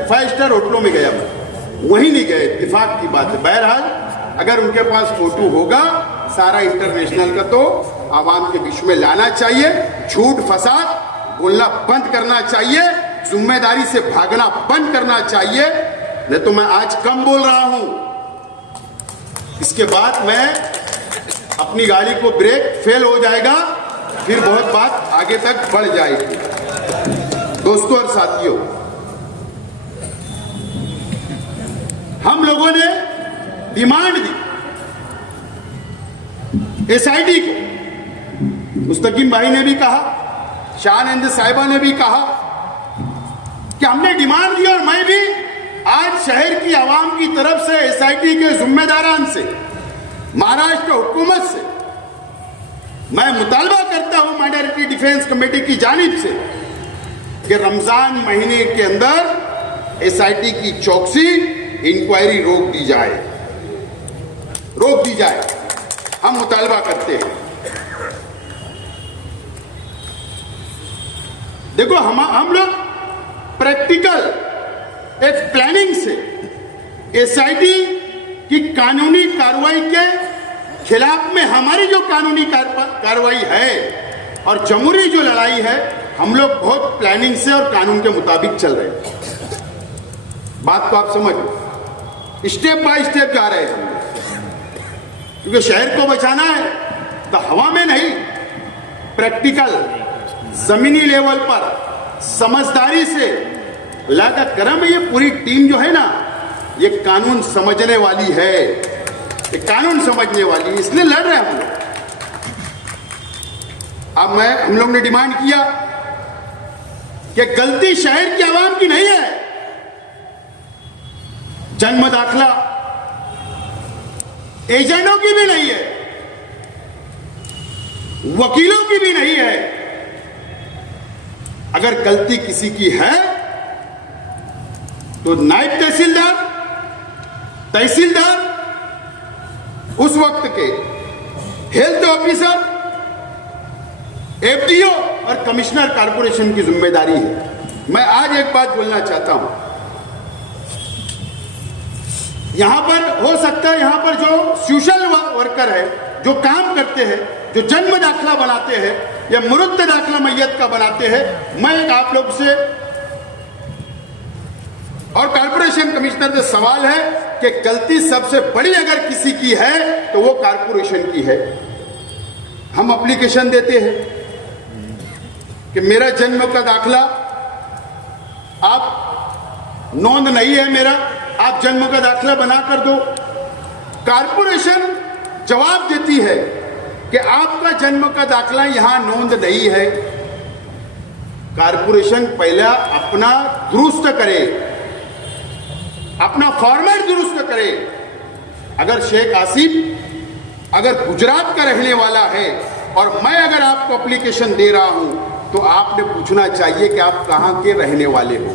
5 स्टार होटलों में गया, मैं वहीं नहीं गए, इत्तेफाक की बात है। बहरहाल अगर उनके पास फोटो होगा सारा इंटरनेशनल का, तो आवाम के बीच में लाना चाहिए, झूठ फसाद बोलना बंद करना चाहिए, जिम्मेदारी से भागना बंद करना चाहिए। नहीं तो मैं आज कम बोल रहा हूं, इसके बाद मैं अपनी गाड़ी को ब्रेक फेल हो जाएगा, फिर बहुत बात आगे तक बढ़ जाएगी। दोस्तों और साथियों, हम लोगों ने डिमांड दी एसआईटी को, मुस्तकीम भाई ने भी कहा, शाहनंद साहिबा ने भी कहा कि हमने डिमांड दी, और मैं भी आज शहर की आवाम की तरफ से एसआईटी के जिम्मेदारान से, महाराष्ट्र हुकूमत से मैं मुतालबा करता हूं माइनॉरिटी डिफेंस कमेटी की जानिब से कि रमजान महीने के अंदर एसआईटी की चौकसी, इंक्वायरी रोक दी जाए, हम मुतालबा करते हैं। देखो हम लोग प्रैक्टिकल एक प्लानिंग से एसआईटी की कानूनी कार्रवाई के खिलाफ में हमारी जो कानूनी कार्रवाई है और जमहूरी जो लड़ाई है, हम लोग बहुत प्लानिंग से और कानून के मुताबिक चल रहे हैं। बात को आप समझो, स्टेप बाय स्टेप जा रहे हैं हम लोग, क्योंकि शहर को बचाना है तो हवा में नहीं, प्रैक्टिकल जमीनी लेवल पर समझदारी से लागा करम। ये पूरी टीम जो है ना, ये कानून समझने वाली है, ये कानून समझने वाली है, इसलिए लड़ रहे हैं हम लोग। अब हम लोग ने डिमांड किया कि गलती शहर की आवाम की नहीं है, जन्म दाखला एजेंटों की भी नहीं है, वकीलों की भी नहीं है। अगर गलती किसी की है तो नायब तहसीलदार, उस वक्त के हेल्थ ऑफिसर, एफडीओ और कमिश्नर कारपोरेशन की जिम्मेदारी है। मैं आज एक बात बोलना चाहता हूं, यहां पर हो सकता है, यहां पर जो सोशल वर्कर है, जो काम करते हैं, जो जन्म दाखला बनाते हैं या मुरुद्द दाखला मैयत का बनाते हैं, मैं आप लोग से और कारपोरेशन कमिश्नर से सवाल है कि गलती सबसे बड़ी अगर किसी की है तो वो कारपोरेशन की है। हम एप्लीकेशन देते हैं कि मेरा जन्म का दाखला आप नोंद नहीं है मेरा, आप जन्म का दाखला बना कर दो। कारपोरेशन जवाब देती है कि आपका जन्म का दाखला यहां नोंद नहीं है। कारपोरेशन पहला अपना दुरुस्त करे, अपना फॉर्मेट दुरुस्त करे। अगर शेख आसिफ अगर गुजरात का रहने वाला है और मैं अगर आपको एप्लीकेशन दे रहा हूं तो आपने पूछना चाहिए कि आप कहां के रहने वाले हो,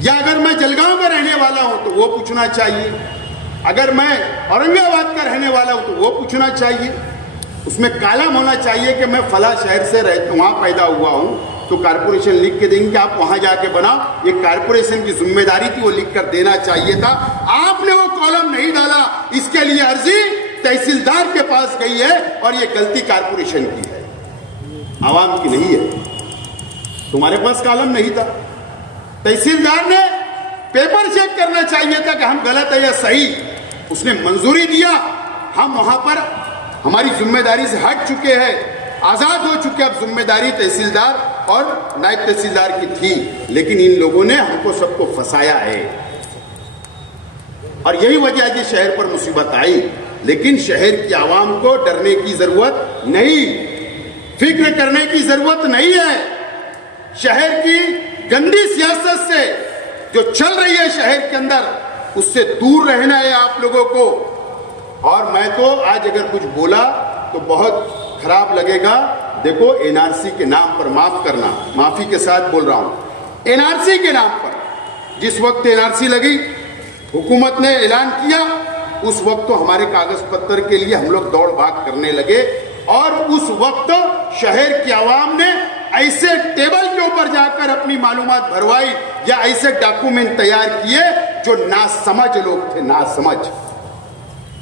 या अगर मैं जलगांव का रहने वाला हूं तो वो पूछना चाहिए, अगर मैं औरंगाबाद का रहने वाला हूं तो वो पूछना चाहिए। उसमें कालम होना चाहिए कि मैं फला शहर से वहां पैदा हुआ हूं, तो कारपोरेशन लिख के देंगे आप वहां जाके बनाओ। ये कारपोरेशन की जिम्मेदारी थी, वो लिख कर देना चाहिए था। आपने वो कॉलम नहीं डाला, इसके लिए अर्जी तहसीलदार के पास गई है और ये गलती कारपोरेशन की है, आवाम की नहीं है। तुम्हारे पास कॉलम नहीं था, तहसीलदार ने पेपर चेक करना चाहिए था कि हम गलत है या सही। उसने मंजूरी दिया, हम वहां पर हमारी जिम्मेदारी से हट चुके हैं, आजाद हो चुके। अब जिम्मेदारी तहसीलदार और नायब तहसीलदार की थी, लेकिन इन लोगों ने हमको सबको फंसाया है और यही वजह है कि शहर पर मुसीबत आई। लेकिन शहर की आवाम को डरने की जरूरत नहीं, फिक्र करने की जरूरत नहीं है। शहर की गंदी सियासत से जो चल रही है शहर के अंदर, उससे दूर रहना है आप लोगों को। और मैं तो आज अगर कुछ बोला तो बहुत खराब लगेगा। देखो, एनआरसी के नाम पर, माफ करना, माफी के साथ बोल रहा हूं, एनआरसी के नाम पर जिस वक्त एनआरसी लगी, हुकूमत ने ऐलान किया, उस वक्त तो हमारे कागज पत्र के लिए हम लोग दौड़ भाग करने लगे। और उस वक्त शहर की आवाम ने ऐसे टेबल के ऊपर जाकर अपनी मालूमात भरवाई या ऐसे डॉक्यूमेंट तैयार किए जो नासमझ लोग थे, नासमझ।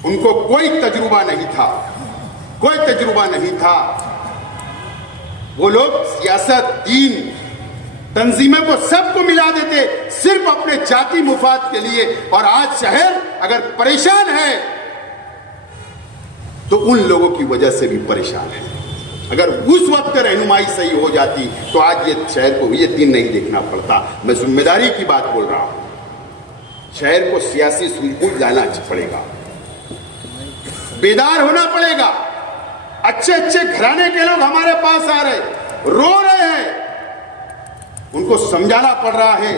उनको कोई तजुर्बा नहीं था, कोई तजुर्बा नहीं था। वो लोग सियासत, दीन, तंजीमें को सबको मिला देते सिर्फ अपने जाति मुफाद के लिए। और आज शहर अगर परेशान है तो उन लोगों की वजह से भी परेशान है। अगर उस वक्त रहनुमाई सही हो जाती तो आज ये शहर को ये दिन नहीं देखना पड़ता। मैं जिम्मेदारी की बात बोल रहा हूं। शहर को सियासी सूझबूझ लाना पड़ेगा, बेदार होना पड़ेगा। अच्छे अच्छे घराने के लोग हमारे पास आ रहे, रो रहे हैं, उनको समझाना पड़ रहा है।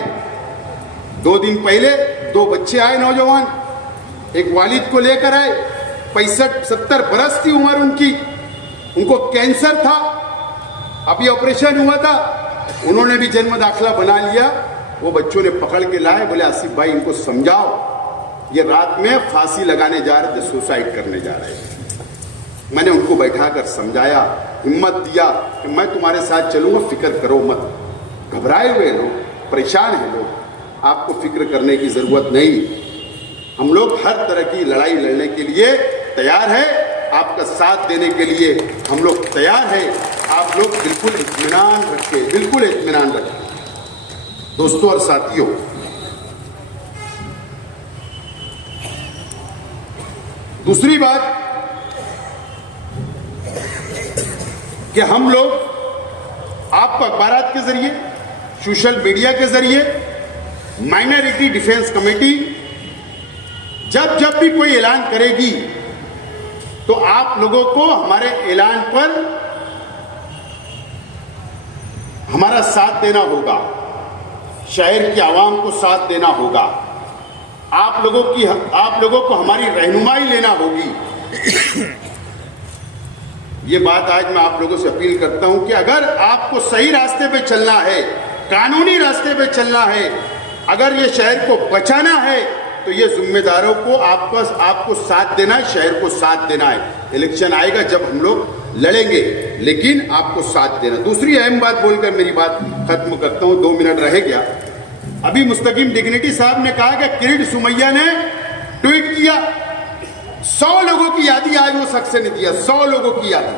2 दिन पहले 2 बच्चे आए, नौजवान, एक वालिद को लेकर आए, 65-70 बरस थी उम्र उनकी, उनको कैंसर था, अभी ऑपरेशन हुआ था, उन्होंने भी जन्म दाखिला बना लिया। वो बच्चों ने पकड़ के लाए, बोले आसिफ भाई इनको समझाओ, ये रात में फांसी लगाने जा रहे थे, सुसाइड करने जा रहे थे। मैंने उनको बैठाकर समझाया, हिम्मत दिया कि मैं तुम्हारे साथ चलूंगा, फिक्र करो मत। घबराए हुए लोग, परेशान हैं लोग, आपको फिक्र करने की जरूरत नहीं। हम लोग हर तरह की लड़ाई लड़ने के लिए तैयार है, आपका साथ देने के लिए हम लोग तैयार हैं। आप लोग बिल्कुल इत्मीनान रखें, बिल्कुल इत्मीनान रखें। दोस्तों और साथियों, दूसरी बात कि हम लोग आपको अखबारात के जरिए, सोशल मीडिया के जरिए, माइनॉरिटी डिफेंस कमेटी जब भी कोई ऐलान करेगी तो आप लोगों को हमारे ऐलान पर हमारा साथ देना होगा, शहर की आवाम को साथ देना होगा, आप लोगों को हमारी रहनुमाई लेना होगी। ये बात आज मैं आप लोगों से अपील करता हूं कि अगर आपको सही रास्ते पे चलना है, कानूनी रास्ते पे चलना है, अगर ये शहर को बचाना है तो ये जिम्मेदारों को आपको साथ देना है, शहर को साथ देना है। इलेक्शन आएगा जब हम लोग लड़ेंगे, लेकिन आपको साथ देना। दूसरी अहम बात बोलकर मेरी बात खत्म करता हूं, 2 मिनट रह गया। अभी मुस्तकीम डिग्निटी साहब ने कहा कि किरीट सुमैया ने ट्वीट किया, 100 लोगों की यादी आज वो शख्स ने दिया, 100 लोगों की यादी।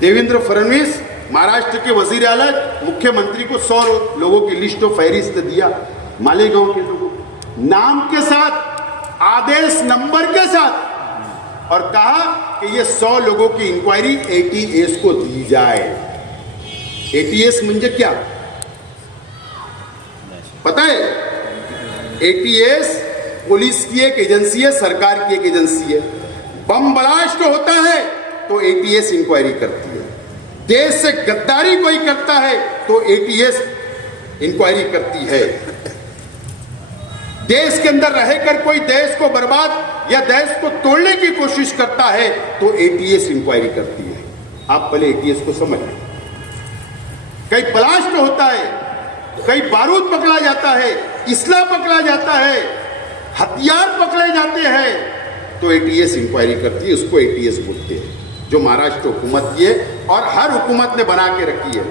देवेंद्र फडणवीस महाराष्ट्र के वजीर आला, मुख्यमंत्री को 100 लोगों की लिस्ट ऑफ फहरिस्त दिया, मालेगांव के लोगों, नाम के साथ, आदेश नंबर के साथ, और कहा कि ये 100 लोगों की इंक्वायरी एटीएस को दी जाए। एटीएस म्हणजे क्या पता है? एटीएस पुलिस की एक एजेंसी है, सरकार की एक एजेंसी है। बम ब्लास्ट होता है तो एटीएस इंक्वायरी करती है। देश से गद्दारी कोई करता है तो एटीएस इंक्वायरी करती है। देश के अंदर रहकर कोई देश को बर्बाद या देश को तोड़ने की कोशिश करता है तो एटीएस इंक्वायरी करती है। आप पहले एटीएस को समझें। कहीं ब्लास्ट होता है, कहीं बारूद पकड़ा जाता है, इसला पकड़ा जाता है, हथियार पकड़े जाते हैं तो एटीएस इंक्वायरी करती है। उसको एटीएस बोलते हैं, जो महाराष्ट्र हुकूमत की है और हर हुकूमत ने बना के रखी है।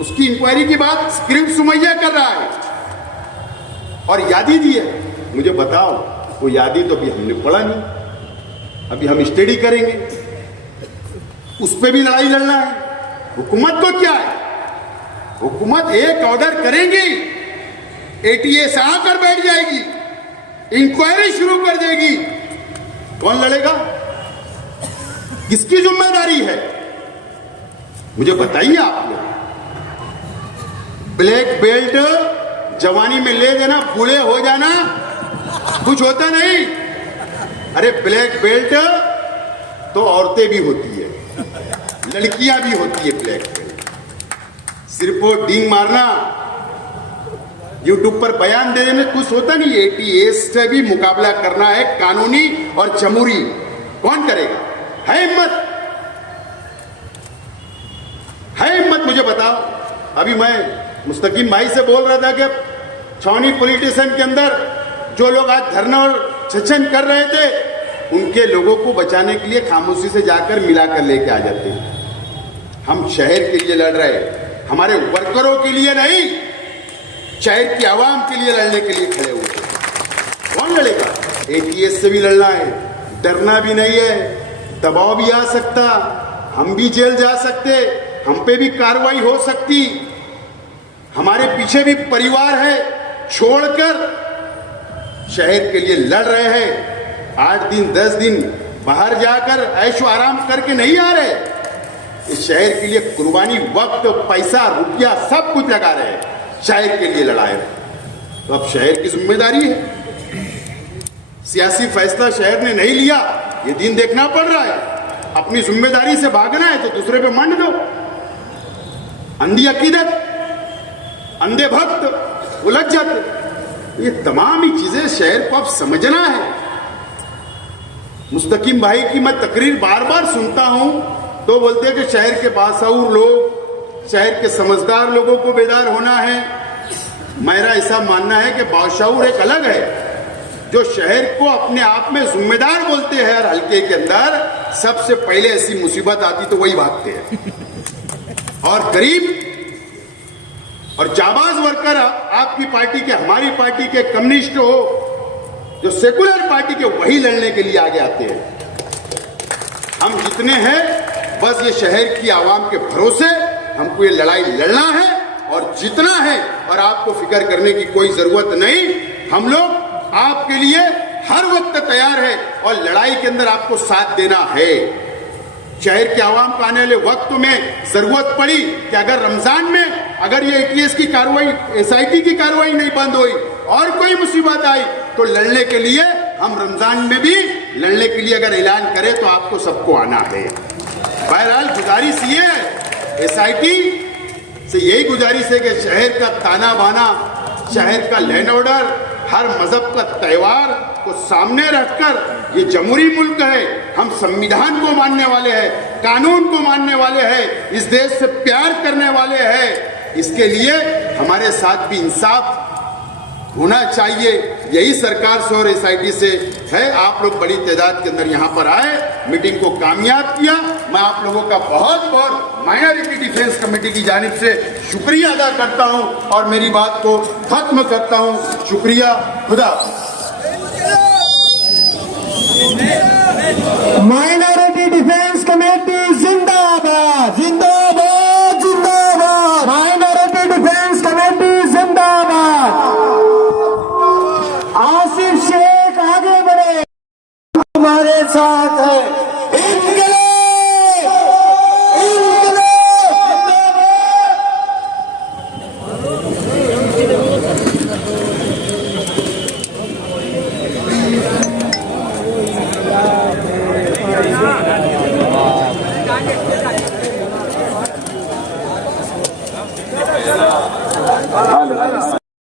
उसकी इंक्वायरी की बात स्क्रिप्ट सुमैया कर रहा है और यादी दी है। मुझे बताओ, वो यादी तो अभी हमने पढ़ा नहीं, अभी हम स्टडी करेंगे। उस पर भी लड़ाई लड़ना है। हुकूमत को क्या है, हुकूमत एक ऑर्डर करेंगी, एटीएस आकर बैठ जाएगी, इंक्वायरी शुरू कर देगी। कौन लड़ेगा? किसकी जिम्मेदारी है? मुझे बताइए आप लोग। ब्लैक बेल्ट जवानी में ले देना, बूढ़े हो जाना कुछ होता नहीं। अरे ब्लैक बेल्ट तो औरतें भी होती है, लड़कियां भी होती है ब्लैक बेल्ट। सिर्फ वो डींग मारना, यूट्यूब पर बयान देने में कुछ होता नहीं। एटीएस से भी मुकाबला करना है, कानूनी और जमहूरी। कौन करेगा? है हिम्मत? है हिम्मत? मुझे बताओ। अभी मैं मुस्तकीम भाई से बोल रहा था कि छावनी पुलिस स्टेशन के अंदर जो लोग आज धरना और छछन कर रहे थे, उनके लोगों को बचाने के लिए खामोशी से जाकर मिलाकर लेके आ जाते हैं। हम शहर के लिए लड़ रहे हैं, हमारे वर्करों के लिए नहीं, शहर की आवाम के लिए लड़ने के लिए खड़े हुए। कौन लड़ेगा? एटीएस से भी लड़ना है, डरना भी नहीं है। दबाव भी आ सकता, हम भी जेल जा सकते, हम पे भी कार्रवाई हो सकती। हमारे पीछे भी परिवार है, छोड़कर शहर के लिए लड़ रहे हैं। 8 दिन 10 दिन बाहर जाकर ऐशो आराम करके नहीं आ रहे, इस शहर के लिए कुर्बानी, वक्त, पैसा, रुपया सब कुछ लगा रहे हैं, शहर के लिए लड़ाए। तो अब शहर की जिम्मेदारी है। सियासी फैसला शहर ने नहीं लिया, ये दिन देखना पड़ रहा है। अपनी जिम्मेदारी से भागना है तो दूसरे पे मंड दो। अंधी अकीदत, अंधे भक्त उलझ जाते। ये तमाम ही चीजें शहर को अब समझना है। मुस्तकीम भाई की मैं तकरीर बार बार सुनता हूं तो बोलते हैं कि शहर के बासाउर लोग, शहर के समझदार लोगों को बेदार होना है। मेरा ऐसा मानना है कि बासाउर एक अलग है, जो शहर को अपने आप में जिम्मेदार बोलते हैं। हर हल्के के अंदर सबसे पहले ऐसी मुसीबत आती तो वही भागते हैं। और गरीब और जाबाज वर्कर आपकी पार्टी के, हमारी पार्टी के, कम्युनिस्ट हो, जो सेकुलर पार्टी के, वही लड़ने के लिए आगे आते हैं। हम जितने हैं बस ये शहर की आवाम के भरोसे हमको ये लड़ाई लड़ना है और जीतना है, और आपको फिक्र करने की कोई जरूरत नहीं। हम लोग आपके लिए हर वक्त तैयार है और लड़ाई के अंदर आपको साथ देना है। शहर के आवाम को आने वाले वक्त में जरूरत पड़ी कि अगर रमजान में अगर ये एटीएस की कार्रवाई, एसआईटी की कार्रवाई नहीं बंद हुई और कोई मुसीबत आई तो लड़ने के लिए, हम रमजान में भी लड़ने के लिए अगर ऐलान करें तो आपको सबको आना है। बहरहाल गुजारिश ये है, एसआईटी से यही गुजारिश है कि शहर का ताना बाना, शहर का लैंड ऑर्डर, हर मजहब का त्यौहार को सामने रखकर, ये जमहूरी मुल्क है, हम संविधान को मानने वाले हैं, कानून को मानने वाले हैं, इस देश से प्यार करने वाले हैं। इसके लिए हमारे साथ भी इंसाफ होना चाहिए। यही सरकार से और एसआईटी से है। आप लोग बड़ी तादाद के अंदर यहाँ पर आए, मीटिंग को कामयाब किया। मैं आप लोगों का बहुत बहुत माइनॉरिटी डिफेंस कमेटी की जानिब से शुक्रिया अदा करता हूँ और मेरी बात को खत्म करता हूँ। शुक्रिया, खुदा। माइनॉरिटी डिफेंस कमेटी जिंदाबाद, जिंदाबाद, जिंदाबाद। माइनॉरिटी डिफेंस कमेटी जिंदाबाद। आसिफ शेख आगे बढ़े, हमारे साथ है। इनकलाब, इनकलाब। हाल